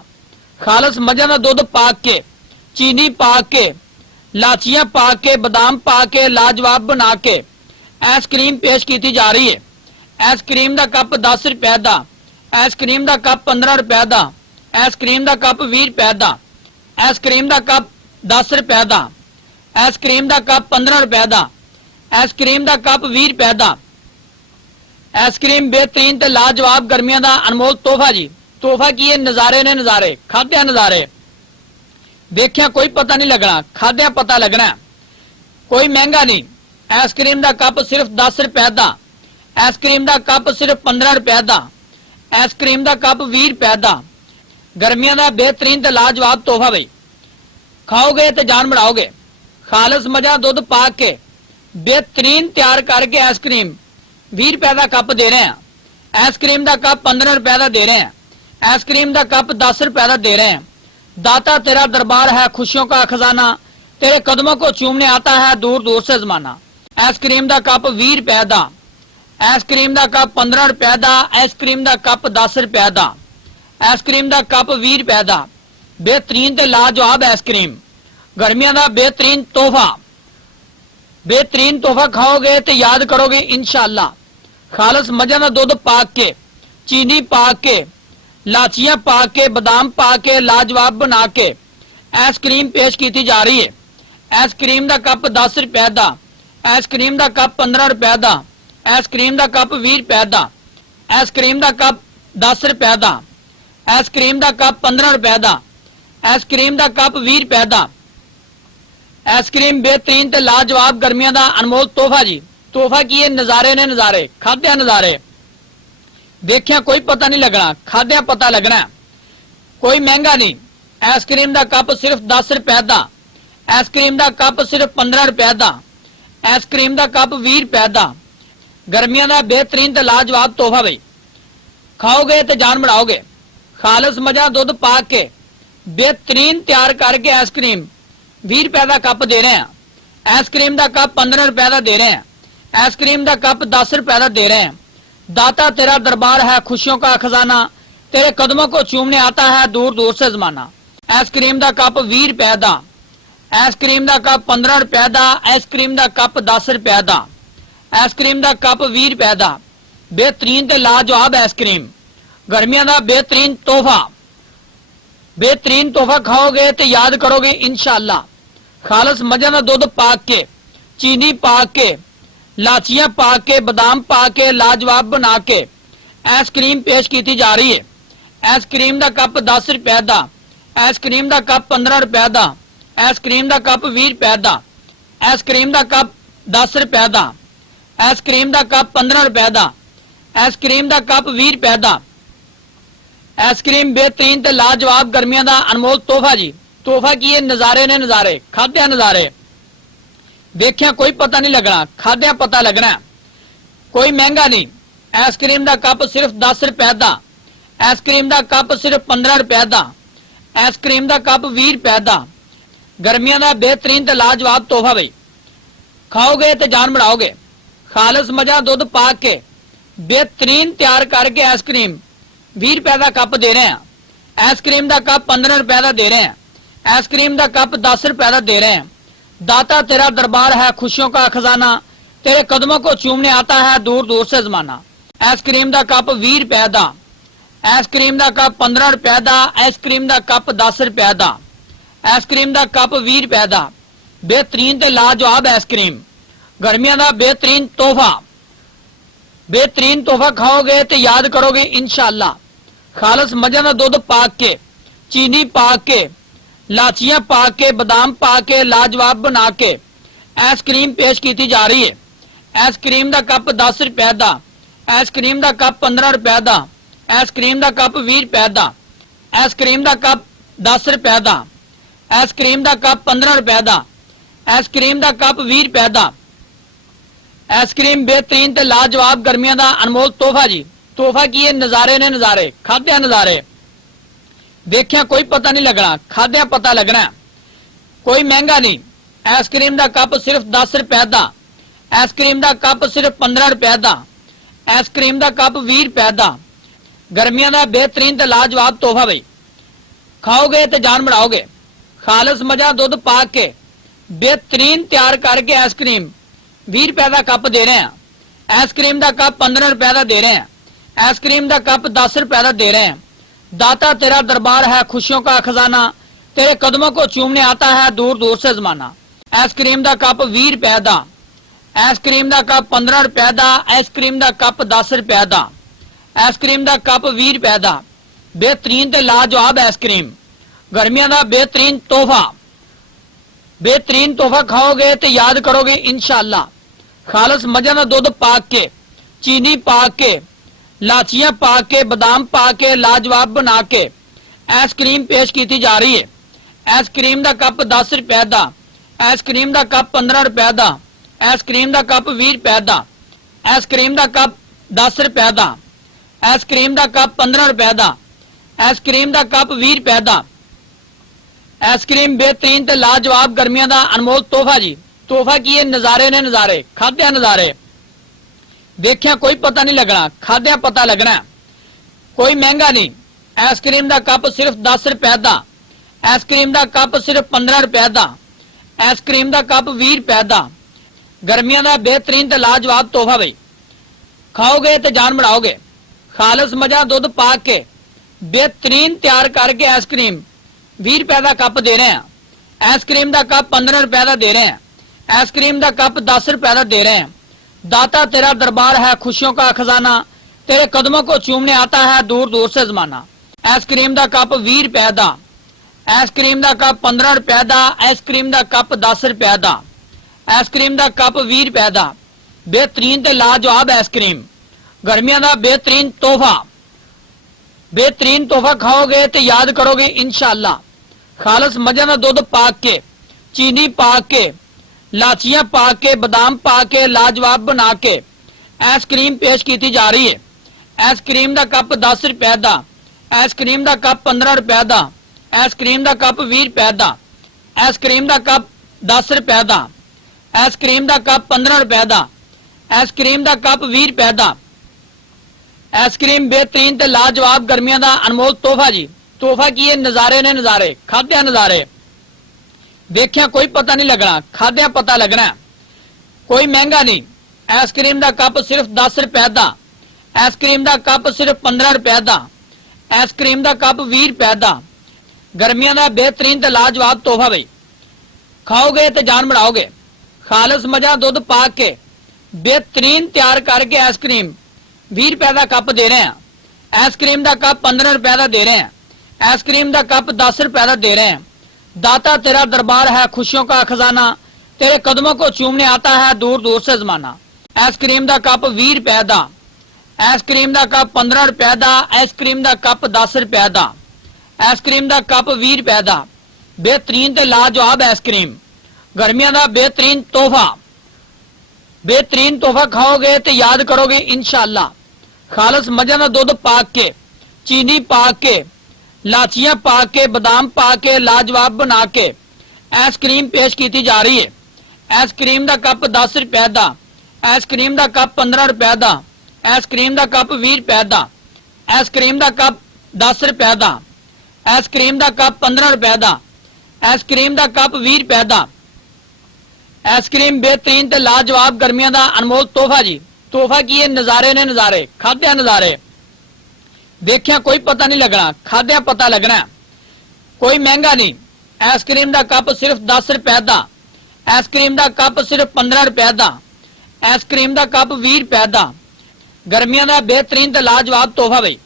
खालस मजे का दुध पा के, चीनी पा के, लाचियां पा के, बादाम पा के लाजवाब बना के आइसक्रीम पेश की जा रही है। आइसक्रीम का कप 10 रुपए का, आइसक्रीम का कप 15 रुपए का, आइसक्रीम का कप 20 रुपए का, आइसक्रीम का कप 10 रुपए का, आइसक्रीम का कप 15 रुपए का, आइसक्रीम का कप 20 रुपए का। आइसक्रीम बेहतरीन ते लाजवाब गर्मियों का अनमोल तोहफा जी। तोहफा की नज़ारे ने नज़ारे, खाद्या नज़ारे, देखिया कोई पता नहीं लगना, खाद्या पता लगना। कोई महंगा नहीं। आइसक्रीम का कप सिर्फ 10 रुपए का, आइसक्रीम का कप सिर्फ 15 रुपए का, आइसक्रीम का कप 20 रुपए का। गर्मियों का बेहतरीन ते लाजवाब तोहफा बई, खाओगे तो जान बढ़ाओगे। खालस मजा दुध पा के बेहतरीन तैयार करके आइसक्रीम 20 रुपए का कप दे रहे हैं। आइसक्रीम का कप 15 रुपए का दे रहे हैं। आइसक्रीम का कप 10 रुपए का दे रहे हैं। दाता तेरा दरबार है, खुशियों का खजाना, तेरे कदमों को चूमने आता है दूर दूर से जमाना। आइसक्रीम का कप 20 रुपए का, आइसक्रीम का कप 15 रुपए का, आइसक्रीम का कप 10 रुपए का, आइसक्रीम का कप 20 रुपए का। बेहतरीन ते लाजवाब आइसक्रीम, गर्मियों का बेहतरीन तोहफा। बेहतरीन तोहफा खाओगे तो याद करोगे इंशाअल्लाह। खालस मजा का दुध पा के, चीनी पा के, लाचियां पा के, बादाम पा के लाजवाब बना के आइसक्रीम पेश की जा रही है। आइसक्रीम का कप 10 रुपए का, आइसक्रीम का कप 15 रुपए का, आइसक्रीम का कप 20 रुपए का, आइसक्रीम का कप 10 रुपए का, आइसक्रीम का कप 15 रुपए का, आइसक्रीम का कप 20 रुपए का। आइसक्रीम बेहतरीन ते लाजवाब गर्मियों का अनमोल तोहफा जी। तोहफा की नज़ारे ने नज़ारे, खाद्या नज़ारे, देखिया कोई पता नहीं लगना, खाद्या पता लगना। कोई महंगा नहीं। आइसक्रीम का कप सिर्फ 10 रुपए का, आइसक्रीम का कप सिर्फ 15 रुपए का, आइसक्रीम का कप 20 रुपए का। गर्मियों का बेहतरीन ते लाजवाब तोहफा बई, खाओगे तो जान बढ़ाओगे। खालस मजा दुध पा के बेहतरीन तैयार करके आइसक्रीम 20 रुपए का कप दे रहे हैं। आइसक्रीम का कप 15 रुपए का दे रहे हैं। आइसक्रीम का कप 10 रुपए का दे रहे हैं। दाता तेरा दरबार है, खुशियों का खजाना, तेरे कदमों को चूमने आता है दूर दूर से जमाना। आइसक्रीम का कप 20 रुपए का, आइसक्रीम का कप 15 रुपए का, आइसक्रीम का कप 10 रुपए का, आइसक्रीम का कप 20 रुपए का। बेहतरीन ते लाजवाब आइसक्रीम, गर्मियों का बेहतरीन तोहफा। बेहतरीन तोहफा खाओगे तो याद करोगे इंशाअल्लाह। खालस मजा का दुध पा के, चीनी पा के, लाचियां पा के, बादाम पा के लाजवाब बना के आइसक्रीम पेश की जा रही है। आइसक्रीम का कप 10 रुपए का, आइसक्रीम का कप 15 रुपए का, आइसक्रीम का कप 20 रुपए का, आइसक्रीम का कप 10 रुपए का, आइसक्रीम का कप 15 रुपए का, आइसक्रीम का कप 20 रुपए का। आइसक्रीम बेहतरीन ते लाजवाब गर्मियों का अनमोल तोहफा जी। तोहफा की नज़ारे ने नज़ारे, खाद्या नज़ारे, देखिया कोई पता नहीं लगना, खाद्या पता लगना। कोई महंगा नहीं। आइसक्रीम का कप सिर्फ 10 रुपए का, आइसक्रीम का कप सिर्फ 15 रुपए का, आइसक्रीम का कप 20 रुपए का। गर्मियों का बेहतरीन ते लाजवाब तोहफा बई, खाओगे तो जान बढ़ाओगे। खालस मजा दुध पा के बेहतरीन तैयार करके आइसक्रीम 20 रुपए का कप दे रहे हैं। आइसक्रीम का कप 15 रुपए का दे रहे हैं। आइसक्रीम का कप 10 रुपए का दे रहे हैं। दाता तेरा दरबार है, खुशियों का खजाना, तेरे कदमों को चूमने आता है दूर दूर से जमाना। आइसक्रीम का कप 20 रुपए का, आइसक्रीम का कप 15 रुपए का, आइसक्रीम का कप 10 रुपए का, आइसक्रीम का कप 20 रुपए का। बेहतरीन ते लाजवाब आइसक्रीम, गर्मियों का बेहतरीन तोहफा। बेहतरीन तोहफा खाओगे तो याद करोगे इंशाअल्लाह। खालस मजा का दुध पा के, चीनी पा के, लाचियां पा के, बादाम पा के लाजवाब बना के आइसक्रीम पेश की जा रही है। आइसक्रीम का कप 10 रुपए का, आइसक्रीम का कप 15 रुपए का, आइसक्रीम का कप 20 रुपए का, आइसक्रीम का कप 10 रुपए का, आइसक्रीम का कप 15 रुपए का, आइसक्रीम का कप 20 रुपए का। आइसक्रीम बेहतरीन ते लाजवाब गर्मियों का अनमोल तोहफा जी। तोहफा की नज़ारे ने नज़ारे, खाद्या नज़ारे, देखिया कोई पता नहीं लगना, खाद्या पता लगना। कोई महंगा नहीं। आइसक्रीम का कप सिर्फ 10 रुपए का, आइसक्रीम का कप सिर्फ 15 रुपए का, आइसक्रीम का कप 20 रुपए का। गर्मियों का बेहतरीन ते लाजवाब तोहफा बई, खाओगे तो जान बढ़ाओगे। खालिस मजा दुध पा के बेहतरीन तैयार करके आइसक्रीम 20 रुपए का कप दे रहे हैं। आइसक्रीम का कप 15 रुपए का दे रहे हैं। आइसक्रीम का कप 10 रुपए का दे रहे हैं। दाता तेरा दरबार है खुशियों का खजाना, तेरे कदमों को चूमने आता है दूर दूर से जमाना। आइसक्रीम का कप 20 रुपए का, आइसक्रीम का कप 15 रुपए का, आइसक्रीम का कप 10 रुपए का, आइसक्रीम का कप 20 रुपए का। बेहतरीन ते लाजवाब आइसक्रीम, गर्मियों का बेहतरीन तोहफा। बेहतरीन तोहफा खाओगे तो याद करोगे इंशाअल्लाह। खालिस मजा का दुध पा के, चीनी पा के, लाचियां पा के, बादाम पा के लाजवाब बना के आइसक्रीम पेश की जा रही है। आइसक्रीम का कप 10 रुपए का, आइसक्रीम का कप 15 रुपए का, आइसक्रीम का कप 20 रुपए का, आइसक्रीम का कप 10 रुपए का, आइसक्रीम का कप 15 रुपए का, आइसक्रीम का कप 20 रुपए का। आइसक्रीम बेहतरीन ते लाजवाब गर्मियों का अनमोल तोहफा जी। तोहफा की है नजारे ने नजारे, खाद्या नजारे। देखिया कोई पता नहीं लगना, खाद्या पता लगना। कोई महंगा नहीं। आइसक्रीम का कप सिर्फ 10 रुपए का, आइसक्रीम का कप सिर्फ 15 रुपए का, आइसक्रीम का कप 20 रुपए का। गर्मियों का बेहतरीन ते लाजवाब तोहफा भाई, खाओगे तो जान बढ़ाओगे। खालिस मजा दुध पा के बेहतरीन तैयार करके आइसक्रीम 20 रुपए का कप दे रहे हैं। आइसक्रीम का कप 15 रुपए का दे रहे हैं। आइसक्रीम का कप 10 रुपए का दे रहे हैं। दाता तेरा दरबार है खुशियों का खजाना, तेरे कदमों को चूमने आता है दूर दूर से जमाना। आइसक्रीम का कप 20 रुपए का, आइसक्रीम का कप 15 रुपए का, आइसक्रीम का कप 10 रुपए का, आइसक्रीम का कप 20 रुपए का। बेहतरीन ते लाजवाब आइसक्रीम, गर्मियों का बेहतरीन तोहफा। बेहतरीन तोहफा खाओगे तो याद करोगे इंशाअल्लाह। खालिस मजा का दुध पा के, चीनी पा के, लाचियां पा के, बादाम पा के लाजवाब बना के आइसक्रीम पेश की जा रही है। आइसक्रीम का कप 10 रुपए का, आइसक्रीम का कप 15 रुपए का, आइसक्रीम का कप 20 रुपए का, आइसक्रीम का कप 10 रुपए का, आइसक्रीम का कप 15 रुपए का, आइसक्रीम का कप 20 रुपए का। आइसक्रीम बेहतरीन ते लाजवाब गर्मियों का अनमोल तोहफा जी। तोहफा की है नजारे ने नजारे, खाद्या नजारे। देखिया कोई पता नहीं लगना, खाद्या पता लगना। कोई महंगा नहीं। आइसक्रीम का कप सिर्फ 10 रुपए का, आइसक्रीम का कप सिर्फ 15 रुपए का, आइसक्रीम का कप 20 रुपए का। गर्मियों का बेहतरीन ते लाजवाब तोहफा भाई, खाओगे तो जान बढ़ाओगे। खालिस मजा दुध पा के बेहतरीन तैयार करके आइसक्रीम 20 रुपए का कप दे रहे हैं। आइसक्रीम का कप 15 रुपए का दे रहे हैं। आइसक्रीम का कप 10 रुपए का दे रहे हैं। दाता तेरा दरबार है खुशियों का खजाना, तेरे कदमों को चूमने आता है दूर दूर से जमाना। आइसक्रीम का कप 20 रुपए का, आइसक्रीम का कप 15 रुपए का, आइसक्रीम का कप 10 रुपए का, आइसक्रीम का कप 20 रुपए का। बेहतरीन ते लाजवाब आइसक्रीम, गर्मियों का बेहतरीन तोहफा। बेहतरीन तोहफा खाओगे तो याद करोगे इंशाअल्लाह। खालिस मजा का दुध पा के, चीनी पा के, लाचियां पा के, बादाम पा के लाजवाब बना के आइसक्रीम पेश की जा रही है। आइसक्रीम का कप 10 रुपए का, आइसक्रीम का कप 15 रुपए का, आइसक्रीम का कप 20 रुपए का, आइसक्रीम का कप 10 रुपए का, आइसक्रीम का कप 15 रुपए का, आइसक्रीम का कप 20 रुपए का। आइसक्रीम बेहतरीन ते लाजवाब गर्मियों का अनमोल तोहफा जी। तोहफा की है नजारे ने नजारे, खाद्या नजारे। देखिया कोई पता नहीं लगना, खाद्या पता लगना। कोई महंगा नहीं। आइसक्रीम का कप सिर्फ 10 रुपए का, आइसक्रीम का कप सिर्फ 15 रुपए का, आइसक्रीम का कप 20 रुपए का। गर्मियों का बेहतरीन ते लाजवाब तोहफा भाई,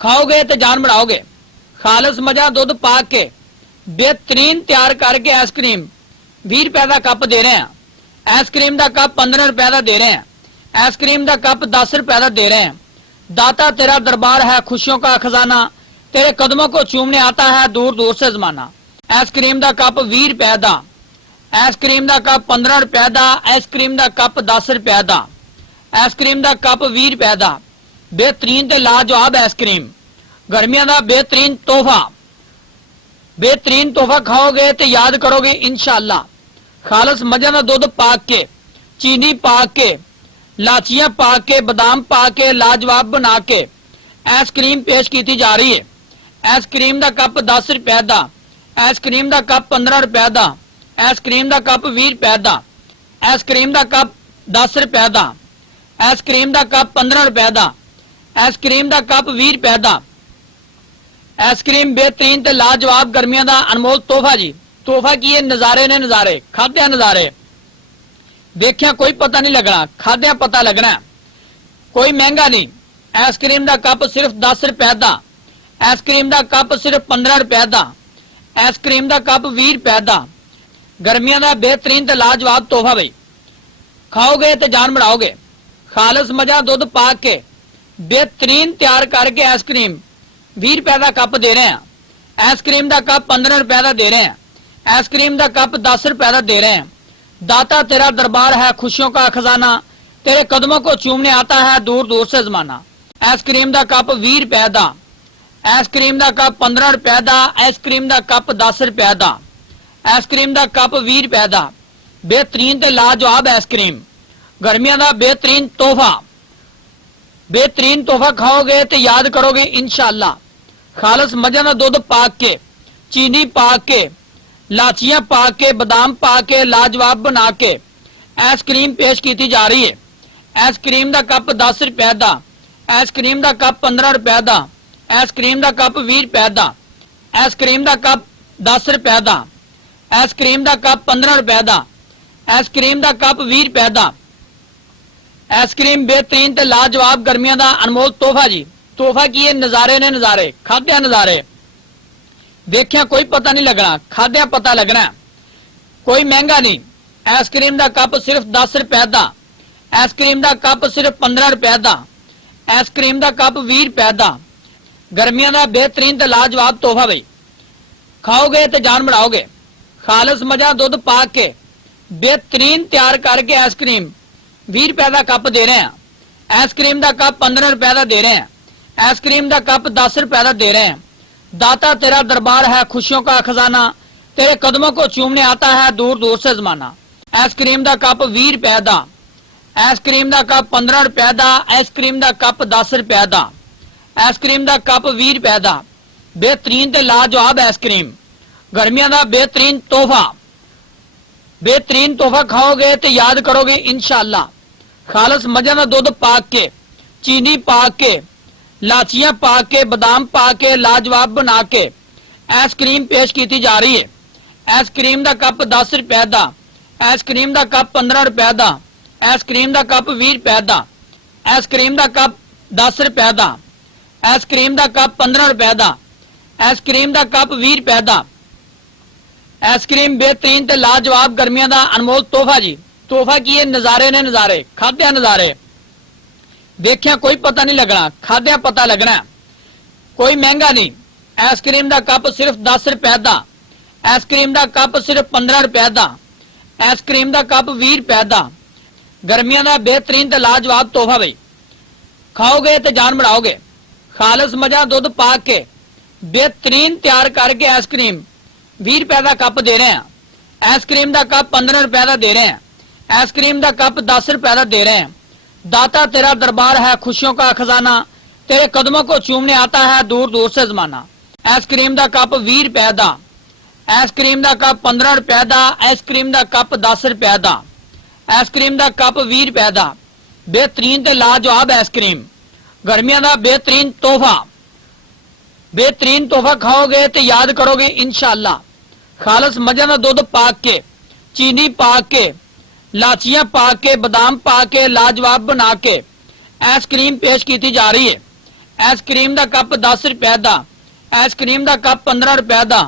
खाओगे तो जान बढ़ाओगे। खालिस मजा दुध पा के बेहतरीन तैयार करके आइसक्रीम 20 रुपए का कप दे रहे हैं। आइसक्रीम का कप 15 रुपए का दे रहे हैं। आइसक्रीम का कप 10 रुपए का दे रहे हैं। दाता तेरा दरबार है खुशियों का खजाना, तेरे कदमों को चूमने आता है दूर दूर से जमाना। आइसक्रीम का कप 20 रुपए का, आइसक्रीम का कप 15 रुपए का, आइसक्रीम का कप 10 रुपए का, आइसक्रीम का कप 20 रुपए का। बेहतरीन ते लाजवाब आइसक्रीम, गर्मियों का बेहतरीन तोहफा। बेहतरीन तोहफा खाओगे तो याद करोगे इंशाअल्लाह। खालिस मजा का दुध पा के, चीनी पा के, लाचियां पा के, बादाम पा के लाजवाब बना के आइसक्रीम पेश की जा रही है। आइसक्रीम का कप 10 रुपए का, आइसक्रीम का कप 15 रुपए का, आइसक्रीम का कप 20 रुपए का, आइसक्रीम का कप 10 रुपए का, आइसक्रीम का कप 15 रुपए का, आइसक्रीम का कप 20 रुपए का। आइसक्रीम बेहतरीन ते लाजवाब गर्मियों का अनमोल तोहफा जी। तोहफा की है, नजारे ने नजारे, खाद्या नजारे, देखिया कोई पता नहीं लगना, खाद्या पता लगना। कोई महंगा नहीं। आइसक्रीम का कप सिर्फ 10 रुपए का, आइसक्रीम का कप सिर्फ 15 रुपए का, आइसक्रीम का कप 20 रुपए का। गर्मियों का बेहतरीन ते लाजवाब तोहफा भाई, खाओगे तो जान बढ़ाओगे। खालस मजा दुध पा के बेहतरीन तैयार करके आइसक्रीम 20 रुपए का कप दे रहे हैं, आइसक्रीम का कप 15 रुपए का दे रहे हैं, आइसक्रीम का कप 10 रुपए का दे रहे हैं। दाता तेरा दरबार है, खुशियों का खजाना, तेरे कदमों को चूमने आता है दूर दूर से जमाना। आइसक्रीम का कप 20 रुपए का, आइसक्रीम का कप 15 रुपए का, आइसक्रीम का कप 10 रुपए का, आइसक्रीम का कप 20 रुपए का। बेहतरीन ते लाजवाब आइसक्रीम, गर्मियों का बेहतरीन तोहफा। बेहतरीन तोहफा खाओगे तो याद करोगे इंशाअल्लाह। खालस मजा का दुध पा के, चीनी पा के, लाचियां पा के, बादाम पा के, लाजवाब बना के आइसक्रीम पेश की जा रही है। आइसक्रीम का कप 10 रुपए का, आइसक्रीम का कप 15 रुपए का, आइसक्रीम का कप 20 रुपए का, आइसक्रीम का कप 10 रुपए का, आइसक्रीम का कप 15 रुपए का, आइसक्रीम का कप 20 रुपए का। आइसक्रीम बेहतरीन ते लाजवाब गर्मियों का अनमोल तोहफा जी। तोहफा की है, नजारे ने नजारे, खाद्या नजारे, देखिया कोई पता नहीं लगना, खाद्या पता लगना। कोई महंगा नहीं। आइसक्रीम का कप सिर्फ 10 रुपए का, आइसक्रीम का कप सिर्फ 15 रुपए का, आइसक्रीम का कप 20 रुपए का। गर्मियों का बेहतरीन ते लाजवाब तोहफा भाई, खाओगे तो जान बढ़ाओगे। खालस मजा दुध पा के बेहतरीन तैयार करके आइसक्रीम 20 रुपए का कप दे रहे हैं, आइसक्रीम का कप 15 रुपए का दे रहे हैं, आइसक्रीम का कप 10 रुपए का दे रहे हैं। दाता तेरा दरबार है, खुशियों का खजाना, तेरे कदमों को चूमने आता है दूर दूर से जमाना। आइसक्रीम का कप 20 रुपए का, आइसक्रीम का कप 15 रुपए का, आइसक्रीम का कप 10 रुपए का, आइसक्रीम का कप 20 रुपए का। बेहतरीन ते लाजवाब आइसक्रीम, गर्मियों का बेहतरीन तोहफा। बेहतरीन तोहफा खाओगे तो याद करोगे इंशाअल्लाह। खालस मजा का दुध पा के, चीनी पा के, लाचियां पा के, बादाम पा के, लाजवाब बना के आइसक्रीम पेश की जा रही है। आइसक्रीम का कप 10 रुपए का, आइसक्रीम का कप 15 रुपए का, आइसक्रीम का कप 20 रुपए का, आइसक्रीम का कप 10 रुपए का, आइसक्रीम का कप 15 रुपए का, आइसक्रीम का कप 20 रुपए का। आइसक्रीम बेहतरीन ते लाजवाब गर्मियों का अनमोल तोहफा जी। तोहफा की है, नजारे ने नजारे, खाद्या नजारे, देखिया कोई पता नहीं लगना, खाद्या पता लगना। कोई महंगा नहीं। आइसक्रीम का कप सिर्फ 10 रुपए का, आइसक्रीम का कप सिर्फ 15 रुपए का, आइसक्रीम का कप 20 रुपए का। गर्मियों का बेहतरीन ते लाजवाब तोहफा भाई, खाओगे तो जान बढ़ाओगे। खालस मजा दुध पा के बेहतरीन तैयार करके आइसक्रीम 20 रुपए का कप दे रहे हैं, आइसक्रीम का कप 15 रुपए का दे रहे हैं, आइसक्रीम का कप 10 रुपए का दे रहे हैं। दाता तेरा दरबार है, खुशियों का खजाना, तेरे कदमों को चूमने आता है दूर दूर से जमाना। आइसक्रीम का कप 20 रुपए का, आइसक्रीम का कप 15 रुपए का, आइसक्रीम का कप 10 रुपए का, आइसक्रीम का कप 20 रुपए का। बेहतरीन ते लाजवाब आइसक्रीम, गर्मियों का बेहतरीन तोहफा। बेहतरीन तोहफा खाओगे तो याद करोगे इंशाअल्लाह। खालस मजा का दुध पा के, चीनी पा के, लाचियां पा के, बादाम पा के, लाजवाब बना के आइसक्रीम पेश की जा रही है। आइसक्रीम का कप 10 रुपए का, आइसक्रीम का कप 15 रुपए का,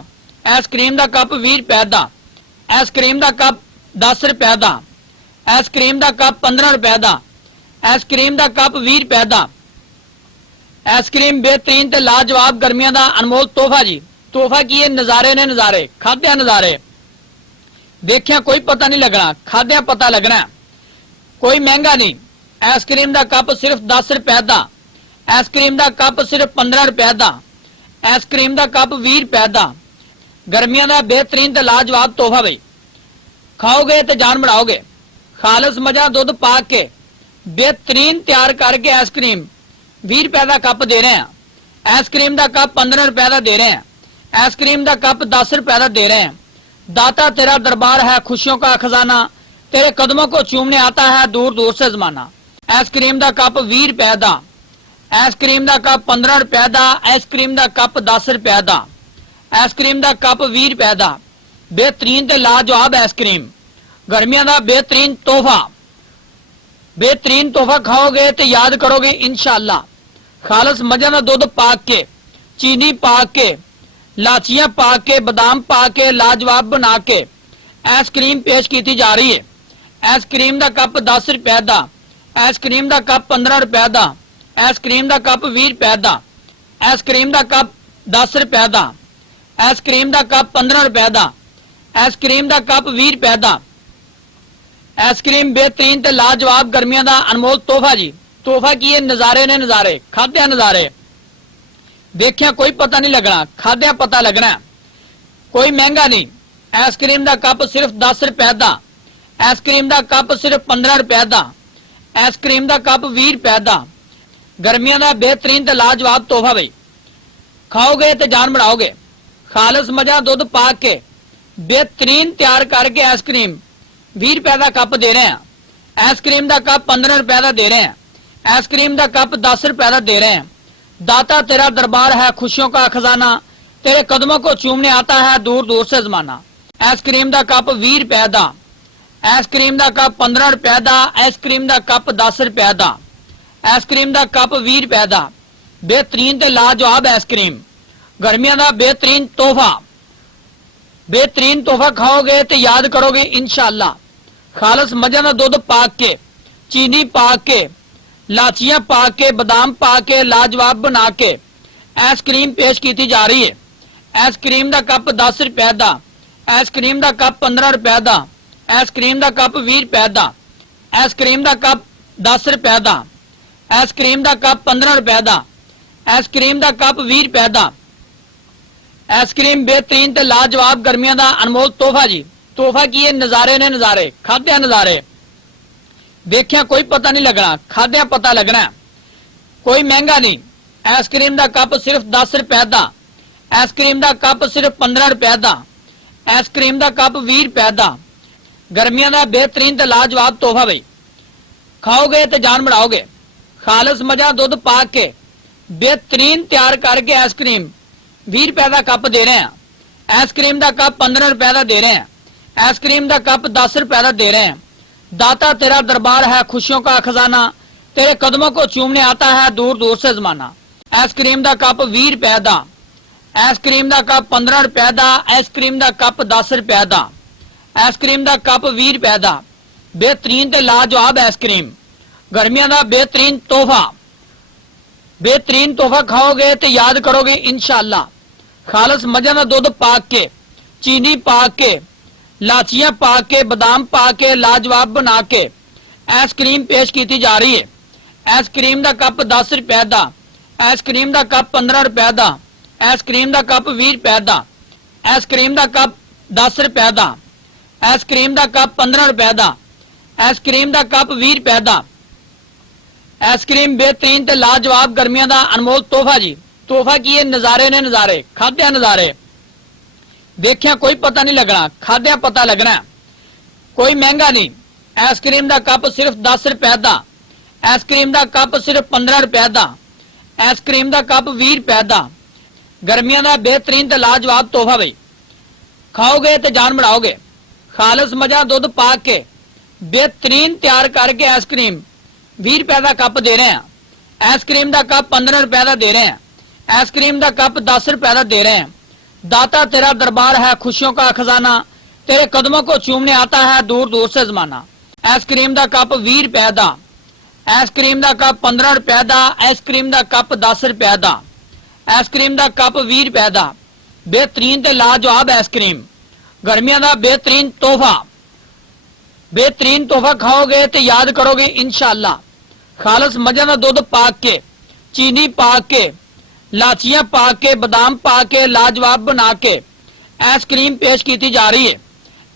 आइसक्रीम का कप 20 रुपए का, आइसक्रीम का कप 10 रुपए का, आइसक्रीम का कप 15 रुपए का, आइसक्रीम का कप 20 रुपए का। आइसक्रीम बेहतरीन ते लाजवाब गर्मियों का अनमोल तोहफा जी। तोहफा की है, नजारे ने नजारे, खाद्या नजारे, देखिया कोई पता नहीं लगना, खाद्या पता लगना। कोई महंगा नहीं। आइसक्रीम का कप सिर्फ 10 रुपए का, आइसक्रीम का कप सिर्फ 15 रुपए का, आइसक्रीम का कप 20 रुपए का। गर्मियों का बेहतरीन ते लाजवाब तोहफा भाई, खाओगे तो जान बढ़ाओगे। खालस मजा दुध पा के बेहतरीन तैयार करके आइसक्रीम 20 रुपए का कप दे रहे हैं, आइसक्रीम का कप 15 रुपए का दे रहे हैं, आइसक्रीम का कप 10 रुपए का दे रहे हैं। दाता तेरा दरबार है खुशियों का खजाना, तेरे कदमों को चूमने आता है दूर दूर से जमाना। आइसक्रीम का कप 20 रुपए का, आइसक्रीम का कप 15 रुपए का, आइसक्रीम का कप 10 रुपए का, आइसक्रीम का कप 20 रुपए का। बेहतरीन ते लाजवाब आइसक्रीम, गर्मियों का बेहतरीन तोहफा। बेहतरीन तोहफा खाओगे तो याद करोगे इंशाअल्लाह। खालस मजा का दुध पा के, चीनी पा के, लाचियां पा के, बादाम पा के लाजवाब बना के आइसक्रीम पेश की जा रही है। आइसक्रीम का कप 10 रुपए का, आइसक्रीम का कप 15 रुपए का, आइसक्रीम का कप 20 रुपए का, आइसक्रीम का कप 10 रुपए का, आइसक्रीम का कप 15 रुपए का, आइसक्रीम का कप 20 रुपए का। आइसक्रीम बेहतरीन ते लाजवाब गर्मियों का अनमोल तोहफा जी। तोहफा की है, नजारे ने नजारे, खाद्या नजारे। देखिया कोई पता नहीं लगना, खाद्या पता लगना। कोई महंगा नहीं। आइसक्रीम का कप सिर्फ 10 रुपए का, आइसक्रीम का कप सिर्फ 15 रुपए का, आइसक्रीम का कप 20 रुपए का। गर्मियों का बेहतरीन ते लाजवाब तोहफा भाई, खाओगे तो जान बढ़ाओगे। खालस मजा दुध पा के बेहतरीन तैयार करके आइसक्रीम 20 रुपए का कप दे रहे हैं। आइसक्रीम का कप 15 रुपए का दे रहे हैं। आइसक्रीम का कप 10 रुपए का दे रहे हैं। दाता तेरा दरबार है खुशियों का खजाना, तेरे कदमों को चूमने आता है दूर दूर से जमाना। आइसक्रीम का कप 20 रुपए का, आइसक्रीम का कप 15 रुपए का, आइसक्रीम का कप 10 रुपए का, आइसक्रीम का कप 20 रुपए का। बेहतरीन ते लाजवाब आइसक्रीम, गर्मियों का बेहतरीन तोहफा। बेहतरीन तोहफा खाओगे तो याद करोगे इंशाअल्लाह। खालस मजा का दुध पा के, चीनी पा के, लाचियां पा के, बादाम पा के लाजवाब बना के आइसक्रीम पेश की जा रही है। आइसक्रीम का कप 10 रुपए का, आइसक्रीम का कप 15 रुपए का, आइसक्रीम का कप 20 रुपए का, आइसक्रीम का कप 10 रुपए का, आइसक्रीम का कप 15 रुपए का, आइसक्रीम का कप 20 रुपए का। आइसक्रीम बेहतरीन ते लाजवाब गर्मियों का अनमोल तोहफा जी। तोहफा की है, नजारे ने नजारे, खाद्या नजारे। देखिया कोई पता नहीं लगना, खाद्या पता लगना। कोई महंगा नहीं। आइसक्रीम का कप सिर्फ 10 रुपए का, आइसक्रीम का कप सिर्फ 15 रुपए का, आइसक्रीम का कप 20 रुपए का। गर्मियों का बेहतरीन ते लाजवाब तोहफा भाई, खाओगे तो जान बढ़ाओगे। खालस मजा दुध पा के बेहतरीन तैयार करके आइसक्रीम 20 रुपए का कप दे रहे हैं। आइसक्रीम का कप 15 रुपए का दे रहे हैं। आइसक्रीम का कप 10 रुपए का दे रहे हैं। दाता तेरा दरबार है खुशियों का खजाना, तेरे कदमों को चूमने आता है दूर दूर से जमाना। आइसक्रीम का कप 20 रुपए का, आइसक्रीम का कप 15 रुपए का, आइसक्रीम का कप 10 रुपए का, आइसक्रीम का कप 20 रुपए का। बेहतरीन ते लाजवाब आइसक्रीम, गर्मियों का बेहतरीन तोहफा। बेहतरीन तोहफा खाओगे तो याद करोगे इंशाअल्लाह। खालस मजा का दुध पा के, चीनी पा के, लाचियां पा के, बादाम पा के लाजवाब बना के आइसक्रीम पेश की जा रही है। आइसक्रीम का कप 10 रुपए का, आइसक्रीम का कप 15 रुपए का, आइसक्रीम का कप 20 रुपए का, आइसक्रीम का कप 10 रुपए का, आइसक्रीम का कप 15 रुपए का, आइसक्रीम का कप 20 रुपए का। आइसक्रीम बेहतरीन ते लाजवाब गर्मियों का अनमोल तोहफा जी। तोहफा की है, नजारे ने नजारे, खाद्या नजारे। देखिया कोई पता नहीं लगना, खाद्या पता लगना। कोई महंगा नहीं। आइसक्रीम का कप सिर्फ 10 रुपए का, आइसक्रीम का कप सिर्फ 15 रुपए का, आइसक्रीम का कप 20 रुपए का। गर्मियों का बेहतरीन ते लाजवाब तोहफा भाई, खाओगे तो जान बढ़ाओगे। खालस मजा दुध पा के बेहतरीन तैयार करके आइसक्रीम 20 रुपए का कप दे रहे हैं। आइसक्रीम का कप 15 रुपए का दे रहे हैं। आइसक्रीम का कप 10 रुपए का दे रहे हैं। दाता तेरा दरबार है खुशियों का खजाना, तेरे कदमों को चूमने आता है दूर दूर से जमाना। आइसक्रीम का कप 20 रुपए का, आइसक्रीम का कप 15 रुपए का, आइसक्रीम का कप 10 रुपए का, आइसक्रीम का कप 20 रुपए का। बेहतरीन ते लाजवाब आइसक्रीम, गर्मियों का बेहतरीन तोहफा। बेहतरीन तोहफा खाओगे तो याद करोगे इंशाअल्लाह। खालस मजा का दुध पा के, चीनी पा के, लाचियां पा के, बादाम पा के लाजवाब बना के आइसक्रीम पेश की जा रही है।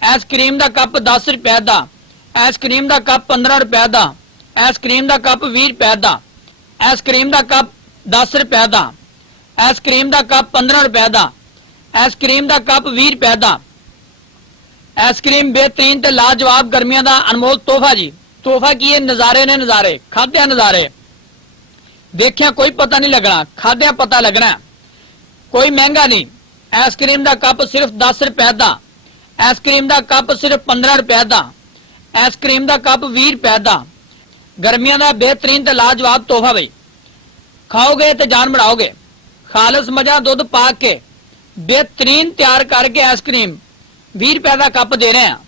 आइसक्रीम का कप 10 रुपए का, आइसक्रीम का कप 15 रुपए का, आइसक्रीम का कप 20 रुपए का, आइसक्रीम का कप 10 रुपए का, आइसक्रीम का कप 15 रुपए का, आइसक्रीम का कप 20 रुपए का। आइसक्रीम बेहतरीन ते लाजवाब गर्मियों का अनमोल तोहफा जी। तोहफा की है, नजारे ने नजारे, खाद्या नजारे, देखिया कोई पता नहीं लगना, खाद्या पता लगना। कोई महंगा नहीं। आइसक्रीम का कप सिर्फ 10 रुपए का। आइसक्रीम का कप सिर्फ 15 रुपए का। आइसक्रीम का कप 20 रुपए का। गर्मियों का बेहतरीन ते लाजवाब तोहफा बई। खाओगे तो जान बढ़ाओगे। खालस मजा दुध पा के बेहतरीन तैयार करके आइसक्रीम 20 रुपए का कप दे रहे हैं।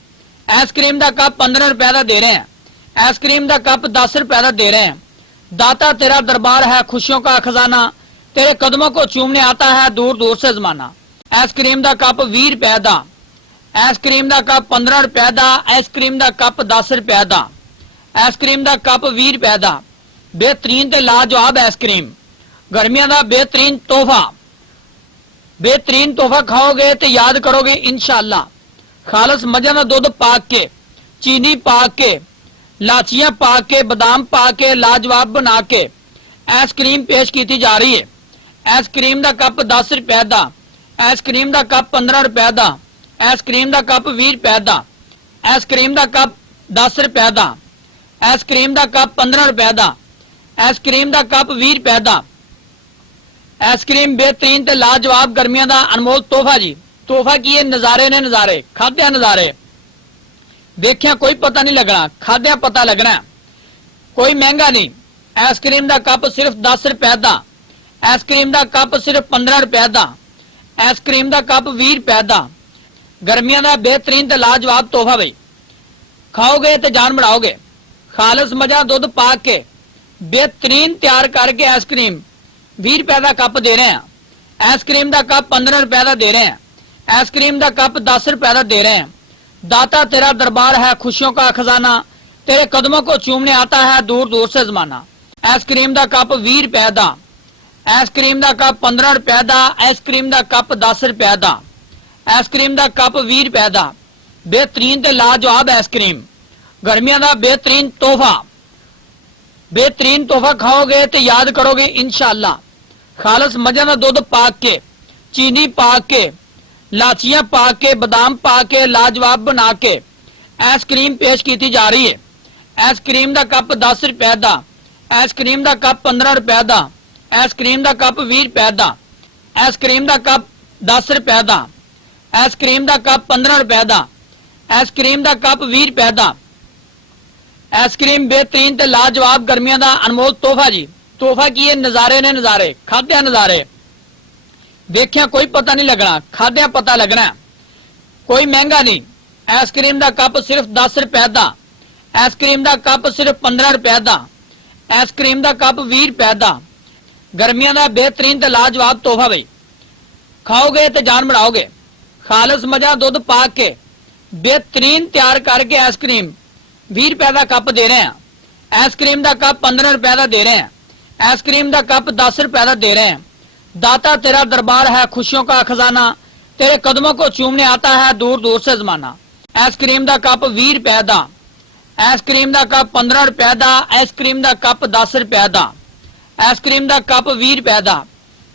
आइसक्रीम का कप 15 रुपए का दे रहे हैं। आइसक्रीम का कप 10 रुपए का दे रहे हैं। दाता तेरा दरबार है, खुशियों का खजाना, तेरे कदमों को चूमने आता है दूर दूर से जमाना। आइसक्रीम का कप 20 रुपए का। आइसक्रीम का कप 15 रुपए का। आइसक्रीम का कप 10 रुपए का। आइसक्रीम का कप 20 रुपए का। बेहतरीन ते लाजवाब आइसक्रीम, गर्मियों का बेहतरीन तोहफा। बेहतरीन तोहफा खाओगे तो याद करोगे इंशाअल्लाह। खालस मजे का दुध पा के, चीनी पा के, लाचियां पा के, बादाम पा के लाजवाब बना के आइसक्रीम पेश की जा रही है। आइसक्रीम का कप 10 रुपए का। आइसक्रीम का कप 15 रुपए का। आइसक्रीम का कप 20 रुपए का। आइसक्रीम का कप 10 रुपए का। आइसक्रीम का कप 15 रुपए का। आइसक्रीम का कप 20 रुपए का। आइसक्रीम बेहतरीन ते लाजवाब गर्मियों का अनमोल तोहफा जी। तोहफा की है, नजारे ने नजारे, खाद्या नजारे, देखिया कोई पता नहीं लगना, खाद्या पता लगना। कोई महंगा नहीं। आइसक्रीम का कप सिर्फ 10 रुपए का। आइसक्रीम का कप सिर्फ 15 रुपए का। आइसक्रीम का कप 20 रुपए का। गर्मियों का बेहतरीन ते लाजवाब तोहफा बई। खाओगे तो जान बढ़ाओगे। खालस मजा दुध पा के बेहतरीन तैयार करके आइसक्रीम 20 रुपए का कप दे रहे हैं। आइसक्रीम का कप 15 रुपए का दे रहे हैं। आइसक्रीम का कप 10 रुपए का दे रहे हैं। दाता तेरा दरबार है, खुशियों का खजाना, तेरे कदमों को चूमने आता है दूर दूर से जमाना। आइसक्रीम का कप 20 रुपए का। आइसक्रीम का कप 15 रुपए का। आइसक्रीम का कप 10 रुपए का। आइसक्रीम का कप 20 रुपए का। बेहतरीन ते लाजवाब आइसक्रीम, गर्मियों का बेहतरीन तोहफा। बेहतरीन तोहफा खाओगे तो याद करोगे इंशाअल्लाह। खालस मजे का दुध पा के, चीनी पा के, लाचियां पा के, बादाम पा के लाजवाब बना के आइसक्रीम पेश की जा रही है। आइसक्रीम का कप 10 रुपए का। आइसक्रीम का कप 15 रुपए का। आइसक्रीम का कप 20 रुपए का। आइसक्रीम का कप 10 रुपए का। आइसक्रीम का कप 15 रुपए का। आइसक्रीम का कप 20 रुपए का। आइसक्रीम बेहतरीन ते लाजवाब गर्मियों का अनमोल तोहफा जी। तोहफा की है, नजारे ने नजारे, खाद्या नजारे, देखिया कोई पता नहीं लगना, खाद्या पता लगना। कोई महंगा नहीं। आइसक्रीम का कप सिर्फ 10 रुपए का। आइसक्रीम का कप सिर्फ 15 रुपए का। आइसक्रीम का कप 20 रुपए का। गर्मियों का बेहतरीन ते लाजवाब तोहफा बई। खाओगे तो जान बढ़ाओगे। खालस मजा दुध पा के बेहतरीन तैयार करके आइसक्रीम 20 रुपए का कप दे रहे हैं। आइसक्रीम का कप 15 रुपए का दे रहे हैं। आइसक्रीम का कप 10 रुपए का दे रहे हैं। दाता तेरा दरबार है, खुशियों का खजाना, तेरे कदमों को चूमने आता है दूर दूर से जमाना। आइसक्रीम का कप 20 रुपए का। आइसक्रीम का कप 15 रुपए का। आइसक्रीम का कप 10 रुपए का। आइसक्रीम का कप 20 रुपए का।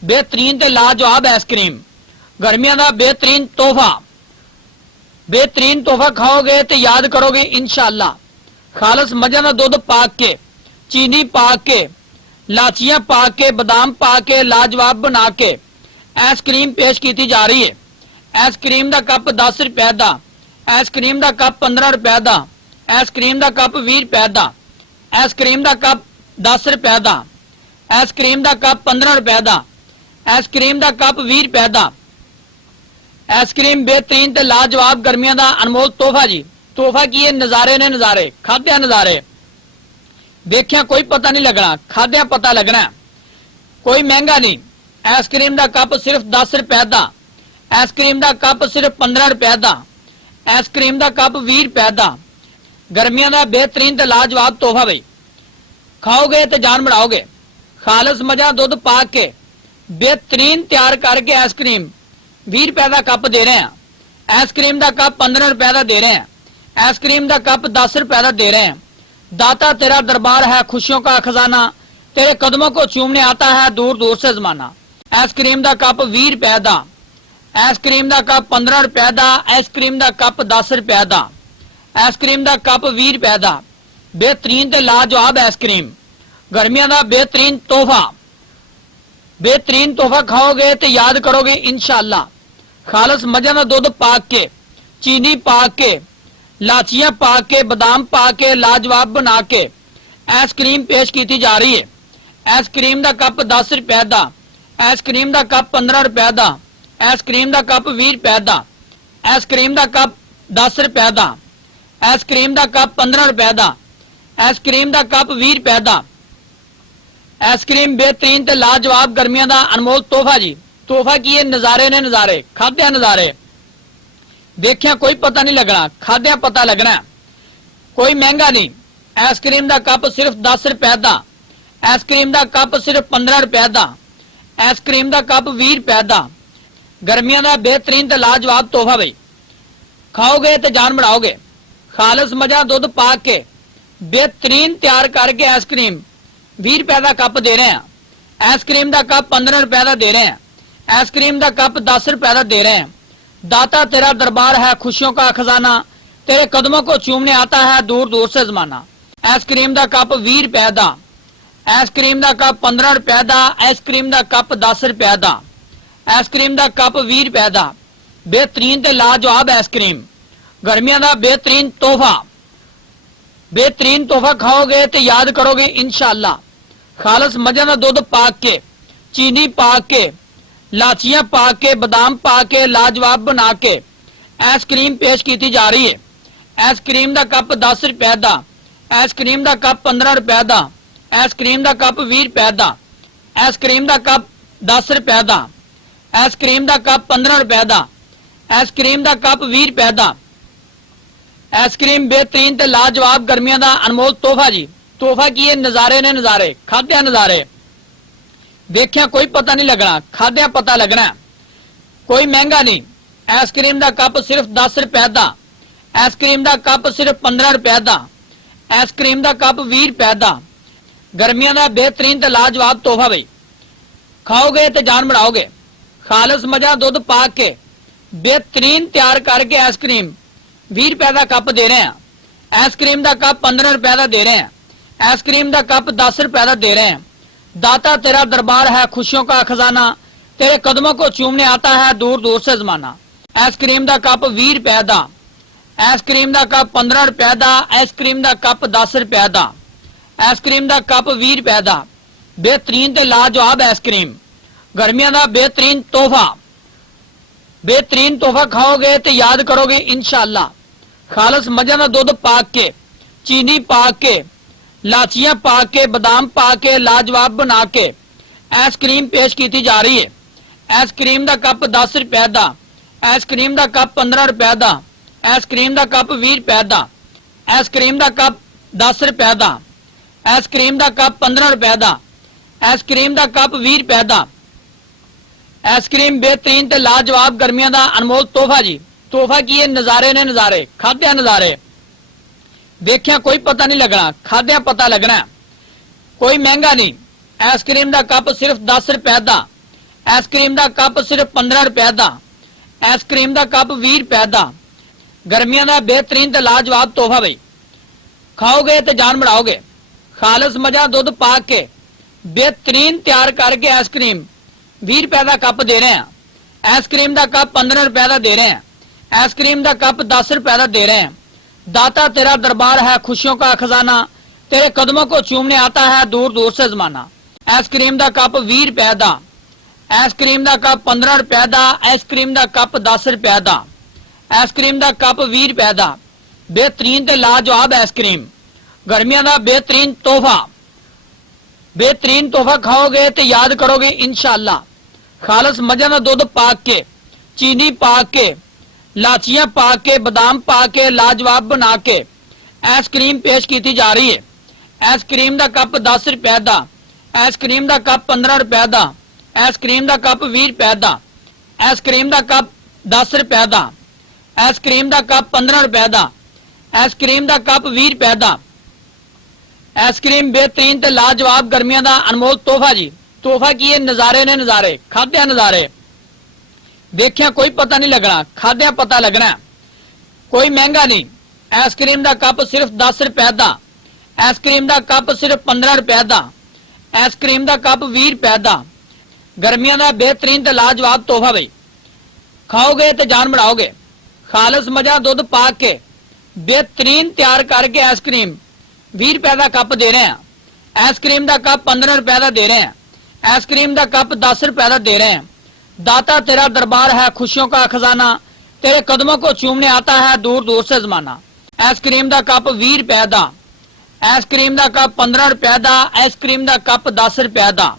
बेहतरीन ते लाजवाब आइसक्रीम, गर्मियों का बेहतरीन तोहफा। बेहतरीन तोहफा खाओगे तो याद करोगे इंशाअल्लाह। खालस मजे का दुध पा के, चीनी पा के, लाचियां पा के, बादाम पा के लाजवाब बना के आइसक्रीम पेश की जा रही है। आइसक्रीम का कप 10 रुपए का। आइसक्रीम का कप 15 रुपए का। आइसक्रीम का कप 20 रुपए का। आइसक्रीम का कप 10 रुपए का। आइसक्रीम का कप 15 रुपए का। आइसक्रीम का कप 20 रुपए का। आइसक्रीम बेहतरीन ते लाजवाब गर्मियों का अनमोल तोहफा जी। तोहफा की है, नजारे ने नजारे, खाद्या नजारे, देखिया कोई पता नहीं लगना, खाद्या पता लगना। कोई महंगा नहीं। आइसक्रीम का कप सिर्फ 10 रुपए का। आइसक्रीम का कप सिर्फ 15 रुपए का। आइसक्रीम का कप 20 रुपए का। गर्मियों का बेहतरीन ते लाजवाब तोहफा बई। खाओगे तो जान बढ़ाओगे। खालस मजा दुध पा के बेहतरीन तैयार करके आइसक्रीम 20 रुपए का कप दे रहे हैं। आइसक्रीम का कप 15 रुपए का दे रहे हैं। आइसक्रीम का कप 10 रुपए का दे रहे हैं। दाता तेरा दरबार है, खुशियों का खजाना, तेरे कदमों को चूमने आता है दूर दूर से जमाना। आइसक्रीम का कप 20 रुपए का। आइसक्रीम का कप 15 रुपए का, आइसक्रीम का कप 10 रुपए का, आइसक्रीम का कप 20 रुपए का। बेहतरीन ते लाजवाब आइसक्रीम, गर्मियों का बेहतरीन तोहफा। बेहतरीन तोहफा खाओगे तो याद करोगे इंशाअल्लाह। खालस मजा का दुध पा के, चीनी पा के, लाचियां पा के, बादाम पा के लाजवाब बना के आइसक्रीम पेश की जा रही है। आइसक्रीम का कप 10 रुपए का, आइसक्रीम का कप 15 रुपए का, आइसक्रीम का कप 20 रुपए का, आइसक्रीम का कप 10 रुपए का, आइसक्रीम का कप 15 रुपए का, आइसक्रीम का कप 20 रुपए का। आइसक्रीम बेहतरीन ते लाजवाब गर्मियों का अनमोल तोहफा जी। तोहफा की ये नजारे ने नजारे, खाद्या नजारे। देखिया कोई पता नहीं लगना, खाद्या पता लगना। कोई महंगा नहीं। आइसक्रीम का कप सिर्फ 10 रुपए का, आइसक्रीम का कप सिर्फ 15 रुपए का, आइसक्रीम का कप 20 रुपए का। गर्मियों का बेहतरीन ते लाजवाब तोहफा भाई। खाओगे तो जान बढ़ाओगे। खालस मजा दुध पा के बेहतरीन तैयार करके आइसक्रीम 20 रुपए का कप दे रहे हैं। आइसक्रीम का कप 15 रुपए का दे रहे हैं। आइसक्रीम का कप 10 रुपए का दे रहे हैं। दाता तेरा दरबार है, खुशियों का खजाना, तेरे कदमों को चूमने आता है दूर दूर से जमाना। आइसक्रीम का कप 20 रुपए का, आइसक्रीम का कप 15 रुपए का, आइसक्रीम का कप 10 रुपए का, आइसक्रीम का कप 20 रुपए का। बेहतरीन ते लाजवाब आइसक्रीम, गर्मियों का बेहतरीन तोहफा। बेहतरीन तोहफा खाओगे तो याद करोगे इंशाअल्लाह। खालस मजा का दुध पा के, चीनी पा के, लाचियां पा के, बादाम पा के लाजवाब बना के आइसक्रीम पेश की जा रही है। आइसक्रीम का कप 10 रुपए का, आइसक्रीम का कप 15 रुपए का, आइसक्रीम का कप 20 रुपए का, आइसक्रीम का कप 10 रुपए का, आइसक्रीम का कप 15 रुपए का, आइसक्रीम का कप 20 रुपए का। आइसक्रीम बेहतरीन ते लाजवाब गर्मियों का अनमोल तोहफा जी। तोहफा की ये नजारे ने नजारे, खाद्या नजारे। देखिया कोई पता नहीं लगना, खाद्या पता लगना। कोई महंगा नहीं। आइसक्रीम का कप सिर्फ 10 रुपए का, आइसक्रीम का कप सिर्फ 15 रुपए का, आइसक्रीम का कप 20 रुपए का। गर्मियों का बेहतरीन ते लाजवाब तोहफा भाई। खाओगे तो जान बढ़ाओगे। खालस मजा दुध पा के बेहतरीन तैयार करके आइसक्रीम 20 रुपए का कप दे रहे हैं। आइसक्रीम का कप 15 रुपए का दे रहे हैं। आइसक्रीम का कप 10 रुपए का दे रहे हैं। दाता तेरा दरबार है, खुशियों का खजाना, तेरे कदमों को चूमने आता है दूर दूर से जमाना। आइसक्रीम का कप 20 रुपए का, आइसक्रीम का कप 15 रुपए का, आइसक्रीम का कप 10 रुपए का, आइसक्रीम का कप 20 रुपए का। बेहतरीन ते लाजवाब आइसक्रीम, गर्मियों का बेहतरीन तोहफा। बेहतरीन तोहफा खाओगे तो याद करोगे इंशाअल्लाह। खालस मजा का दुध पा के, चीनी पा के, लाचियां पा के, बादाम पा के लाजवाब बना के आइसक्रीम पेश की जा रही है। आइसक्रीम का कप 10 रुपए का, आइसक्रीम का कप 15 रुपए का, आइसक्रीम का कप 20 रुपए का, आइसक्रीम का कप 10 रुपए का, आइसक्रीम का कप 15 रुपए का, आइसक्रीम का कप 20 रुपए का। आइसक्रीम बेहतरीन ते लाजवाब गर्मियों का अनमोल तोहफा जी। तोहफा की ये नजारे ने नजारे, खाद्या नजारे। देखिया कोई पता नहीं लगना, खाद्या पता लगना। कोई महंगा नहीं। आइसक्रीम का कप सिर्फ 10 रुपए का, आइसक्रीम का कप सिर्फ 15 रुपए का, आइसक्रीम का कप 20 रुपए का। गर्मियों का बेहतरीन ते लाजवाब तोहफा भाई। खाओगे तो जान बढ़ाओगे। खालस मजा दुध पा के बेहतरीन तैयार करके आइसक्रीम 20 रुपए का कप दे रहे हैं। आइसक्रीम का कप 15 रुपए का दे रहे हैं। आइसक्रीम का कप 10 रुपए का दे रहे हैं। दाता तेरा दरबार है, खुशियों का खजाना, तेरे कदमों को चूमने आता है दूर दूर से जमाना। आइसक्रीम का कप 20 रुपए का, आइसक्रीम का कप 15 रुपए का, आइसक्रीम का कप 10 रुपए का, आइसक्रीम का कप 20 रुपए का। बेहतरीन ते लाजवाब आइसक्रीम, गर्मियों का बेहतरीन तोहफा। बेहतरीन तोहफा खाओगे तो याद करोगे इंशाअल्लाह। खालस मजा का दुध पा के, चीनी पा के, लाचियां पा के, बादाम पा के लाजवाब बना के आइसक्रीम पेश की जा रही है। आइसक्रीम का कप 10 रुपए का, आइसक्रीम का कप 15 रुपए का, आइसक्रीम का कप 20 रुपए का, आइसक्रीम का कप 10 रुपए का, आइसक्रीम का कप 15 रुपए का, आइसक्रीम का कप 20 रुपए का। आइसक्रीम बेहतरीन ते लाजवाब गर्मियों का अनमोल तोहफा जी। तोहफा की ये नजारे ने नजारे, खाद्या नजारे। देखिया कोई पता नहीं लगना, खाद्या पता लगना। कोई महंगा नहीं, आइसक्रीम का कप सिर्फ 10 रुपए का, आइसक्रीम का कप सिर्फ 15 रुपए का, आइसक्रीम का कप 20 रुपए का। गर्मियों का बेहतरीन ते लाजवाब तोहफा बई, खाओगे तो जान बढ़ाओगे। खालस मजा दुध पा के बेहतरीन तैयार करके आइसक्रीम 20 रुपए का कप दे रहे हैं, आइसक्रीम का कप 15 रुपए का दे रहे हैं, आइसक्रीम का कप 10 रुपए का दे रहे हैं। दाता तेरा दरबार है, खुशियों का खजाना, तेरे कदमों को चूमने आता है दूर दूर से जमाना। आइसक्रीम का कप 20 रुपए का, आइसक्रीम का कप 15 रुपए का, आइसक्रीम का कप 10 रुपए का,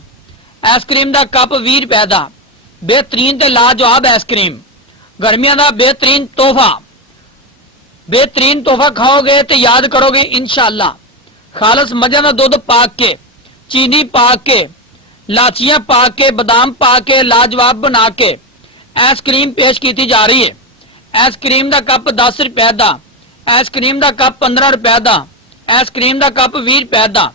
आइसक्रीम का कप 20 रुपए का। बेहतरीन ते लाजवाब आइसक्रीम, गर्मियों का बेहतरीन तोहफा। बेहतरीन तोहफा खाओगे तो याद करोगे इंशाअल्लाह। खालस मजा का दुध पा के, चीनी पा के, लाचियां पा के, बादाम पा के लाजवाब बना के आइसक्रीम पेश की जा रही है। आइसक्रीम का कप 10 रुपए का, आइसक्रीम का कप 15 रुपए का, आइसक्रीम का कप 20 रुपए का,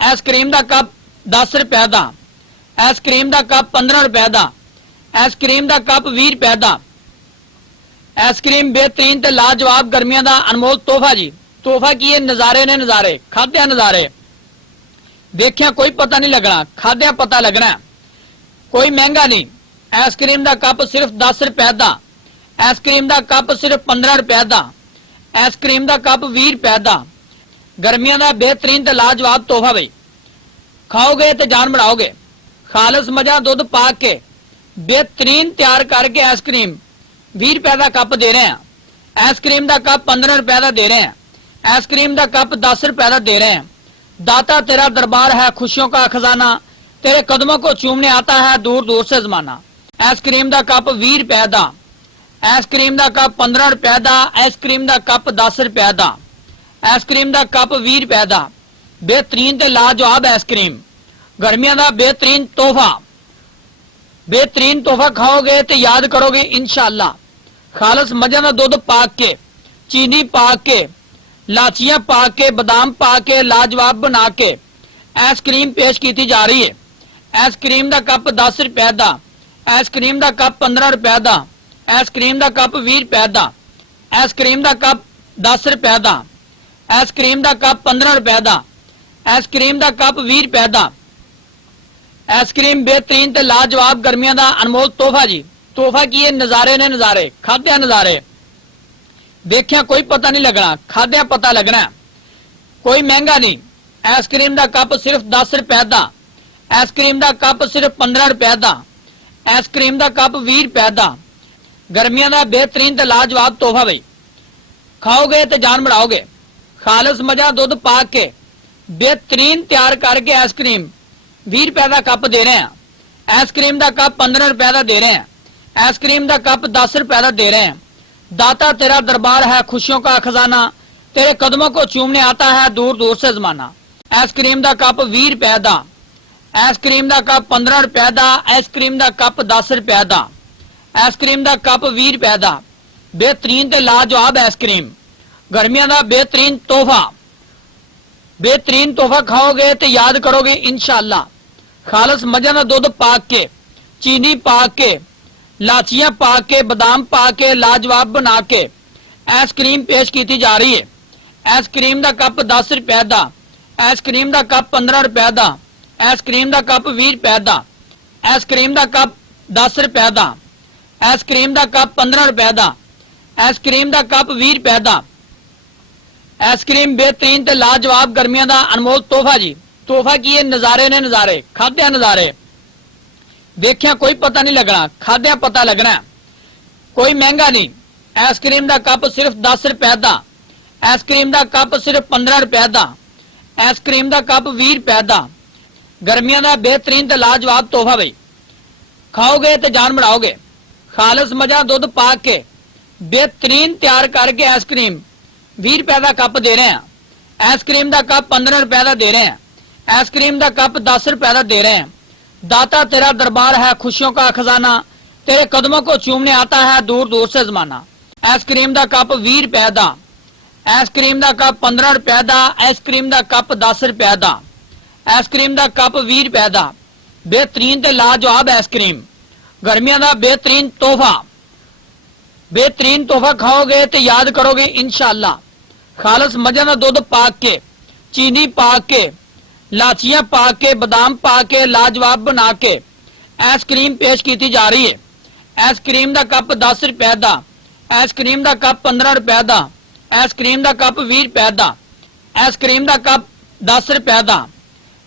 आइसक्रीम का कप 10 रुपए का, आइसक्रीम का कप 15 रुपए का, आइसक्रीम का कप 20 रुपए का। आइसक्रीम बेहतरीन ते लाजवाब गर्मियों का अनमोल तोहफा जी। तोहफा की ये नजारे ने नजारे, खाद्या नजारे। देखिया कोई पता नहीं लगना, खाद्या पता लगना। कोई महंगा नहीं, आइसक्रीम का कप सिर्फ 10 रुपए का, आइसक्रीम का कप सिर्फ 15 रुपए का, आइसक्रीम का कप 20 रुपए का। गर्मियों का बेहतरीन ते लाजवाब तोहफा बई, खाओगे तो जान बढ़ाओगे। खालस मजा दुध पा के बेहतरीन तैयार करके आइसक्रीम 20 रुपए का कप दे रहे हैं, आइसक्रीम का कप 15 रुपए का दे रहे हैं, आइसक्रीम का कप 10 रुपए का दे रहे हैं। दाता तेरा दरबार है, खुशियों का खजाना, तेरे कदमों को चूमने आता है दूर दूर से जमाना। आइसक्रीम का कप 20 रुपए का, आइसक्रीम का कप 15 रुपए का, आइसक्रीम का कप 10 रुपए का, आइसक्रीम का कप 20 रुपए का। बेहतरीन ते लाजवाब आइसक्रीम, गर्मियों का बेहतरीन तोहफा। बेहतरीन तोहफा खाओगे तो याद करोगे इंशाअल्लाह। खालस मजा का दुध पा के, चीनी पा के, लाचियां पा के, बादाम पा के लाजवाब बना के आइसक्रीम पेश की जा रही है। आइसक्रीम का कप 10 रुपए का, आइसक्रीम का कप 15 रुपए का, आइसक्रीम का कप 20 रुपए का, आइसक्रीम का कप 10 रुपए का, आइसक्रीम का कप 15 रुपए का, आइसक्रीम का कप 20 रुपए का। आइसक्रीम बेहतरीन ते लाजवाब गर्मियों का अनमोल तोहफा जी। तोहफा की ये नजारे ने नजारे, खाद्या नजारे। देखिया कोई पता नहीं लगना, खाद्या पता लगना। कोई महंगा नहीं, आइसक्रीम का कप सिर्फ 10 रुपए का, आइसक्रीम का कप सिर्फ 15 रुपए का, आइसक्रीम का कप 20 रुपए का। गर्मियों का बेहतरीन ते लाजवाब तोहफा बई, खाओगे तो जान बढ़ाओगे। खालस मजा दुध पा के बेहतरीन तैयार करके आइसक्रीम 20 रुपए का कप दे रहे हैं, आइसक्रीम का कप 15 रुपए का दे रहे हैं, आइसक्रीम का कप 10 रुपए का दे रहे हैं। दाता तेरा दरबार है, खुशियों का खजाना, तेरे कदमों को चूमने आता है दूर दूर से जमाना। आइसक्रीम का कप 20 रुपए का, आइसक्रीम का कप 15 रुपए का, आइसक्रीम का कप 10 रुपए का, आइसक्रीम का कप 20 रुपए का। बेहतरीन ते लाजवाब आइसक्रीम, गर्मियों का बेहतरीन तोहफा। बेहतरीन तोहफा खाओगे तो याद करोगे इंशाअल्लाह। खालस मजा का दुध पा के, चीनी पा के, लाचियां पा के, बादाम पा के लाजवाब बना के आइसक्रीम पेश की जा रही है। आइसक्रीम का कप 10 रुपए का, आइसक्रीम का कप 15 रुपए का, आइसक्रीम का कप 20 रुपए का, आइसक्रीम का कप 10 रुपए का, आइसक्रीम का कप 15 रुपए का, आइसक्रीम का कप 20 रुपए का। आइसक्रीम बेहतरीन ते लाजवाब गर्मियों का अनमोल तोहफा जी। तोहफा की ये नजारे ने नजारे, खाद्या नजारे। देखिया कोई पता नहीं लगना, खाद्या पता लगना। कोई महंगा नहीं, आइसक्रीम का कप सिर्फ 10 रुपए का, आइसक्रीम का कप सिर्फ 15 रुपए का, आइसक्रीम का कप 20 रुपए का। गर्मियों का बेहतरीन ते लाजवाब तोहफा बई, खाओगे तो जान बढ़ाओगे। खालस मजा दुध पा के बेहतरीन तैयार करके आइसक्रीम 20 रुपए का कप दे रहे हैं, आइसक्रीम का कप 15 रुपए का दे रहे हैं, आइसक्रीम का कप 10 रुपए का दे रहे हैं। दाता तेरा दरबार है, खुशियों का खजाना, तेरे कदमों को चूमने आता है दूर दूर से जमाना। आइसक्रीम का कप 20 रुपए का, आइसक्रीम का कप 15 रुपए का, आइसक्रीम का कप 10 रुपए का, आइसक्रीम का कप 20 रुपए का। बेहतरीन ते लाजवाब आइसक्रीम, गर्मियों का बेहतरीन तोहफा खाओगे तो याद करोगे इंशाअल्लाह। खालस मजा का दुध पा के, चीनी पा के, लाचियां पा के, बादाम पा के लाजवाब बना के आइसक्रीम पेश की जा रही है। आइसक्रीम का कप 10 रुपए का, आइसक्रीम का कप 15 रुपए का, आइसक्रीम का कप 20 रुपए का, आइसक्रीम का कप 10 रुपए का,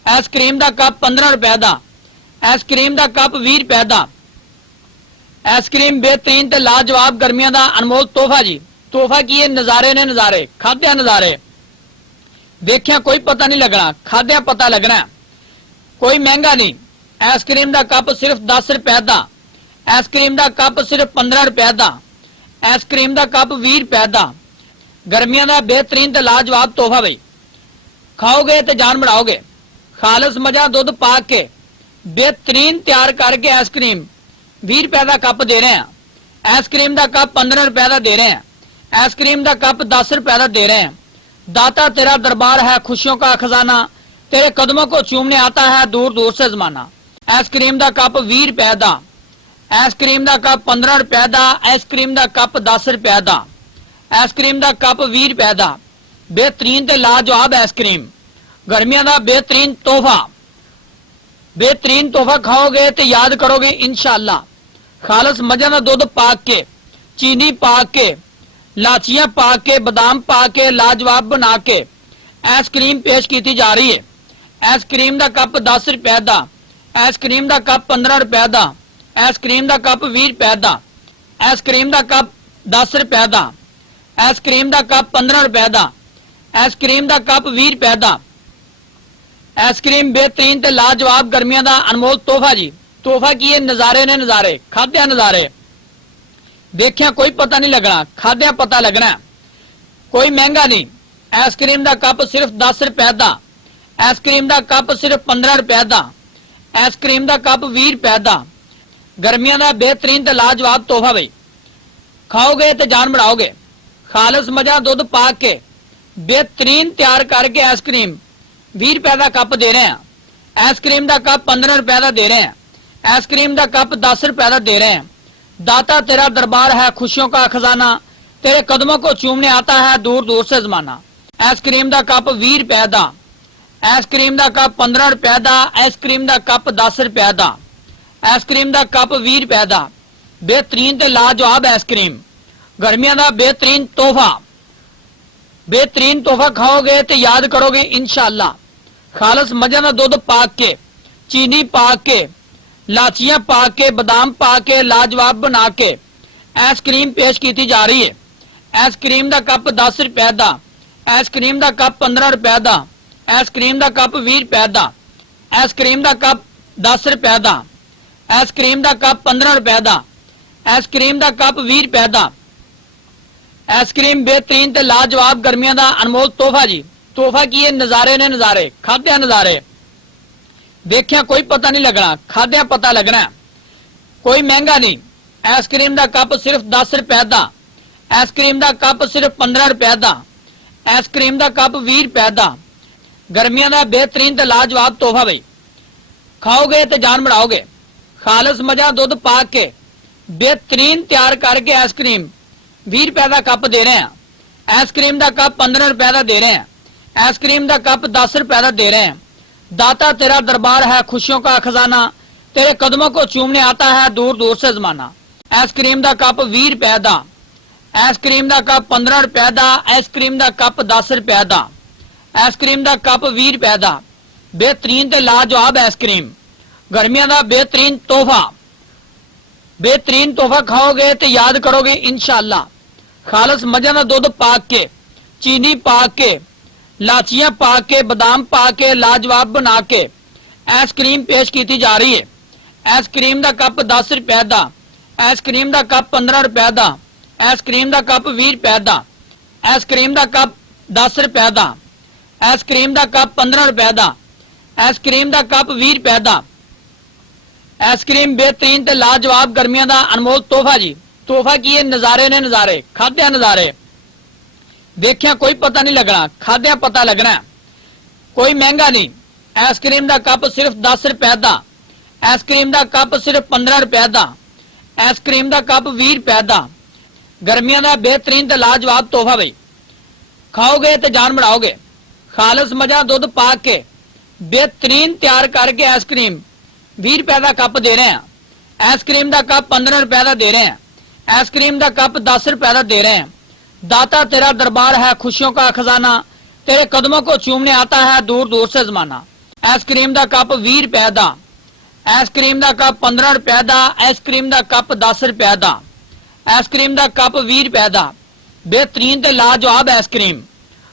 आइसक्रीम का कप 15 रुपए का, आइसक्रीम का कप 20 रुपए का। आइसक्रीम बेहतरीन ते लाजवाब गर्मियों का अनमोल तोहफा जी। तोहफा की है, नजारे ने नजारे, खाद्या नजारे। देखिया कोई पता नहीं लगना, खाद्या पता लगना। कोई महंगा नहीं। आइसक्रीम का कप सिर्फ 10 रुपए का, आइसक्रीम का कप सिर्फ 15 रुपए का, आइसक्रीम का कप 20 रुपए का। गर्मियों का बेहतरीन ते लाजवाब तोहफा भाई। खाओगे तो जान बढ़ाओगे। खालस मजा दुध पा के बेहतरीन तैयार करके आइसक्रीम 20 रुपए का कप दे रहे हैं। आइसक्रीम का कप 15 रुपए का दे रहे हैं। आइसक्रीम का कप 10 रुपए का दे रहे हैं। दाता तेरा दरबार है, खुशियों का खजाना, तेरे कदमों को चूमने आता है दूर दूर से जमाना। आइसक्रीम का कप 20 रुपए का, आइसक्रीम का कप 15 रुपए का, आइसक्रीम का कप 10 रुपए का, आइसक्रीम का कप 20 रुपए का। बेहतरीन ते लाजवाब आइसक्रीम, गर्मियों का बेहतरीन तोहफा खाओगे तो याद करोगे इंशाअल्लाह। खालस मजा का दुध पा के, चीनी पा के, लाचियां पा के, बादाम पा के लाजवाब बना के आइसक्रीम पेश की जा रही है। आइसक्रीम का कप 10 रुपए का, आइसक्रीम का कप 15 रुपए का, आइसक्रीम का कप 20 रुपए का, आइसक्रीम का कप 10 रुपए का, आइसक्रीम का कप 15 रुपए का, आइसक्रीम का कप 20 रुपए का। आइसक्रीम बेहतरीन ते लाजवाब गर्मियों का अनमोल तोहफा जी। तोहफा की है, नजारे ने नजारे, खाद्या नजारे। देखिया कोई पता नहीं लगना, खाद्या पता लगना। कोई महंगा नहीं। आइसक्रीम का कप सिर्फ 10 रुपए का, आइसक्रीम का कप सिर्फ 15 रुपए का, आइसक्रीम का कप 20 रुपए का। गर्मियों का बेहतरीन ते लाजवाब तोहफा भाई। खाओगे तो जान बढ़ाओगे। खालस मजा दुध पा के बेहतरीन तैयार करके आइसक्रीम 20 रुपए का कप दे रहे हैं। आइसक्रीम का कप 15 रुपए का दे रहे हैं। आइसक्रीम का कप 10 रुपए का दे रहे हैं। दाता तेरा दरबार है, खुशियों का खजाना, तेरे कदमों को चूमने आता है दूर दूर से जमाना। आइसक्रीम का कप 20 रुपए का, आइसक्रीम का कप 15 रुपए का, आइसक्रीम का कप 10 रुपए का, आइसक्रीम का कप 20 रुपए का। बेहतरीन ते लाजवाब आइसक्रीम, गर्मियों का बेहतरीन तोहफा खाओगे तो याद करोगे इंशाअल्लाह। खालस मजा का दुध पा के, चीनी पा के, लाचियां पा के, बादाम पा के लाजवाब बना के आइसक्रीम पेश की जा रही है। आइसक्रीम का कप 10 रुपए का, आइसक्रीम का कप 15 रुपए का, आइसक्रीम का कप 20 रुपए का, आइसक्रीम का कप 10 रुपए का, आइसक्रीम का कप 15 रुपए का, आइसक्रीम का कप 20 रुपए का। आइसक्रीम बेहतरीन ते लाजवाब गर्मियों का अनमोल तोहफा जी। तोहफा की है, नजारे ने नजारे, खाद्या नजारे। देखिया कोई पता नहीं लगना, खाद्या पता लगना। कोई महंगा नहीं। आइसक्रीम का कप सिर्फ 10 रुपए का, आइसक्रीम का कप सिर्फ 15 रुपए का, आइसक्रीम का कप 20 रुपए का। गर्मियों का बेहतरीन ते लाजवाब तोहफा भाई। खाओगे तो जान बढ़ाओगे। खालस मजा दुध पा के बेहतरीन तैयार करके आइसक्रीम 20 रुपए का कप दे रहे हैं। आइसक्रीम का कप 15 रुपए का दे रहे हैं। आइसक्रीम का कप 10 रुपए का दे रहे हैं। दाता तेरा दरबार है, खुशियों का खजाना, तेरे कदमों को चूमने आता है दूर दूर से जमाना। आइसक्रीम का कप 20 रुपए का, आइसक्रीम का कप 15 रुपए का, आइसक्रीम का कप 10 रुपए का, आइसक्रीम का कप 20 रुपए का। बेहतरीन ते लाजवाब आइसक्रीम, गर्मियों का बेहतरीन तोहफा खाओगे तो याद करोगे इंशाअल्लाह। खालस मजा का दुध पा के, चीनी पा के, लाचियां पा के, बादाम पा के लाजवाब बना के आइसक्रीम पेश की जा रही है। आइसक्रीम का कप 10 रुपए का, आइसक्रीम का कप 15 रुपए का, आइसक्रीम का कप 20 रुपए का, आइसक्रीम का कप 10 रुपए का, आइसक्रीम का कप 15 रुपए का, आइसक्रीम का कप 20 रुपए का। आइसक्रीम बेहतरीन ते लाजवाब गर्मियों का अनमोल तोहफा जी। तोहफा की है, नजारे ने नजारे, खाद्या नजारे। देखिया कोई पता नहीं लगना, खाद्या पता लगना। कोई महंगा नहीं। आइसक्रीम का कप सिर्फ 10 रुपए का, आइसक्रीम का कप सिर्फ 15 रुपए का, आइसक्रीम का कप 20 रुपए का गर्मियों का बेहतरीन ते लाजवाब तोहफा बई खाओगे तो जान बढ़ाओगे खालस मजा दुध पा के बेहतरीन तैयार करके आइसक्रीम 20 रुपए का कप दे रहे हैं आइसक्रीम का कप 15 रुपए का दे रहे हैं आइसक्रीम का कप 10 रुपए का दे रहे हैं दाता तेरा दरबार है खुशियों का खजाना तेरे कदमों को चूमने आता है दूर दूर से जमाना आइसक्रीम का कप 20 रुपए का आइसक्रीम का कप 15 रुपए का आइसक्रीम का कप 10 रुपए का आइसक्रीम का कप 20 रुपए का बेहतरीन ते लाजवाब आइसक्रीम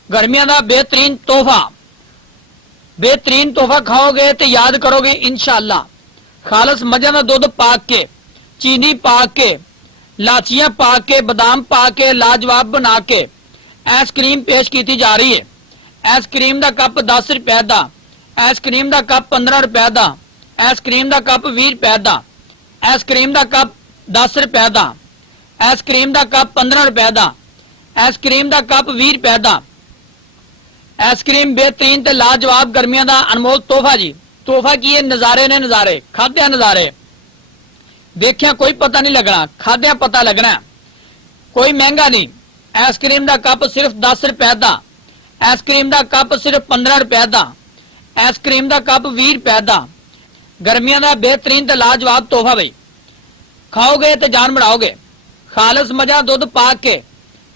गर्मियों का बेहतरीन तोहफा खाओगे तो याद करोगे इंशाअल्लाह खालस मजा का दुध पा के चीनी पा के लाचियां पा के बादाम पा के लाजवाब बना के आइसक्रीम पेश की जा रही है आइसक्रीम का कप 10 रुपए का आइसक्रीम का कप 15 रुपए का आइसक्रीम का कप 20 रुपए का आइसक्रीम का कप 10 रुपए का आइसक्रीम का कप 15 रुपए का आइसक्रीम का कप 20 रुपए का आइसक्रीम बेहतरीन ते लाजवाब गर्मियों का अनमोल तोहफा जी तोहफा की नजारे ने नजारे खाद्या नजारे देखिया कोई पता नहीं लगना खाद्या पता लगना कोई महंगा नहीं आइसक्रीम का कप सिर्फ 10 रुपए का आइसक्रीम का कप सिर्फ 15 रुपए का आइसक्रीम का कप 20 रुपए का गर्मियों का बेहतरीन ते लाजवाब तोहफा बई खाओगे तो जान बढ़ाओगे खालस मजा दुध पा के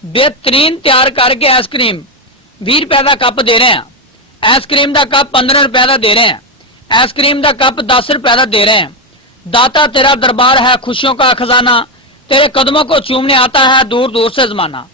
बेहतरीन तैयार करके आइसक्रीम 20 रुपए का कप दे रहे हैं आइसक्रीम का कप 15 रुपए का दे रहे हैं आइसक्रीम का कप 10 रुपए का दे रहे हैं दाता तेरा दरबार है खुशियों का खजाना तेरे कदमों को चूमने आता है दूर दूर से जमाना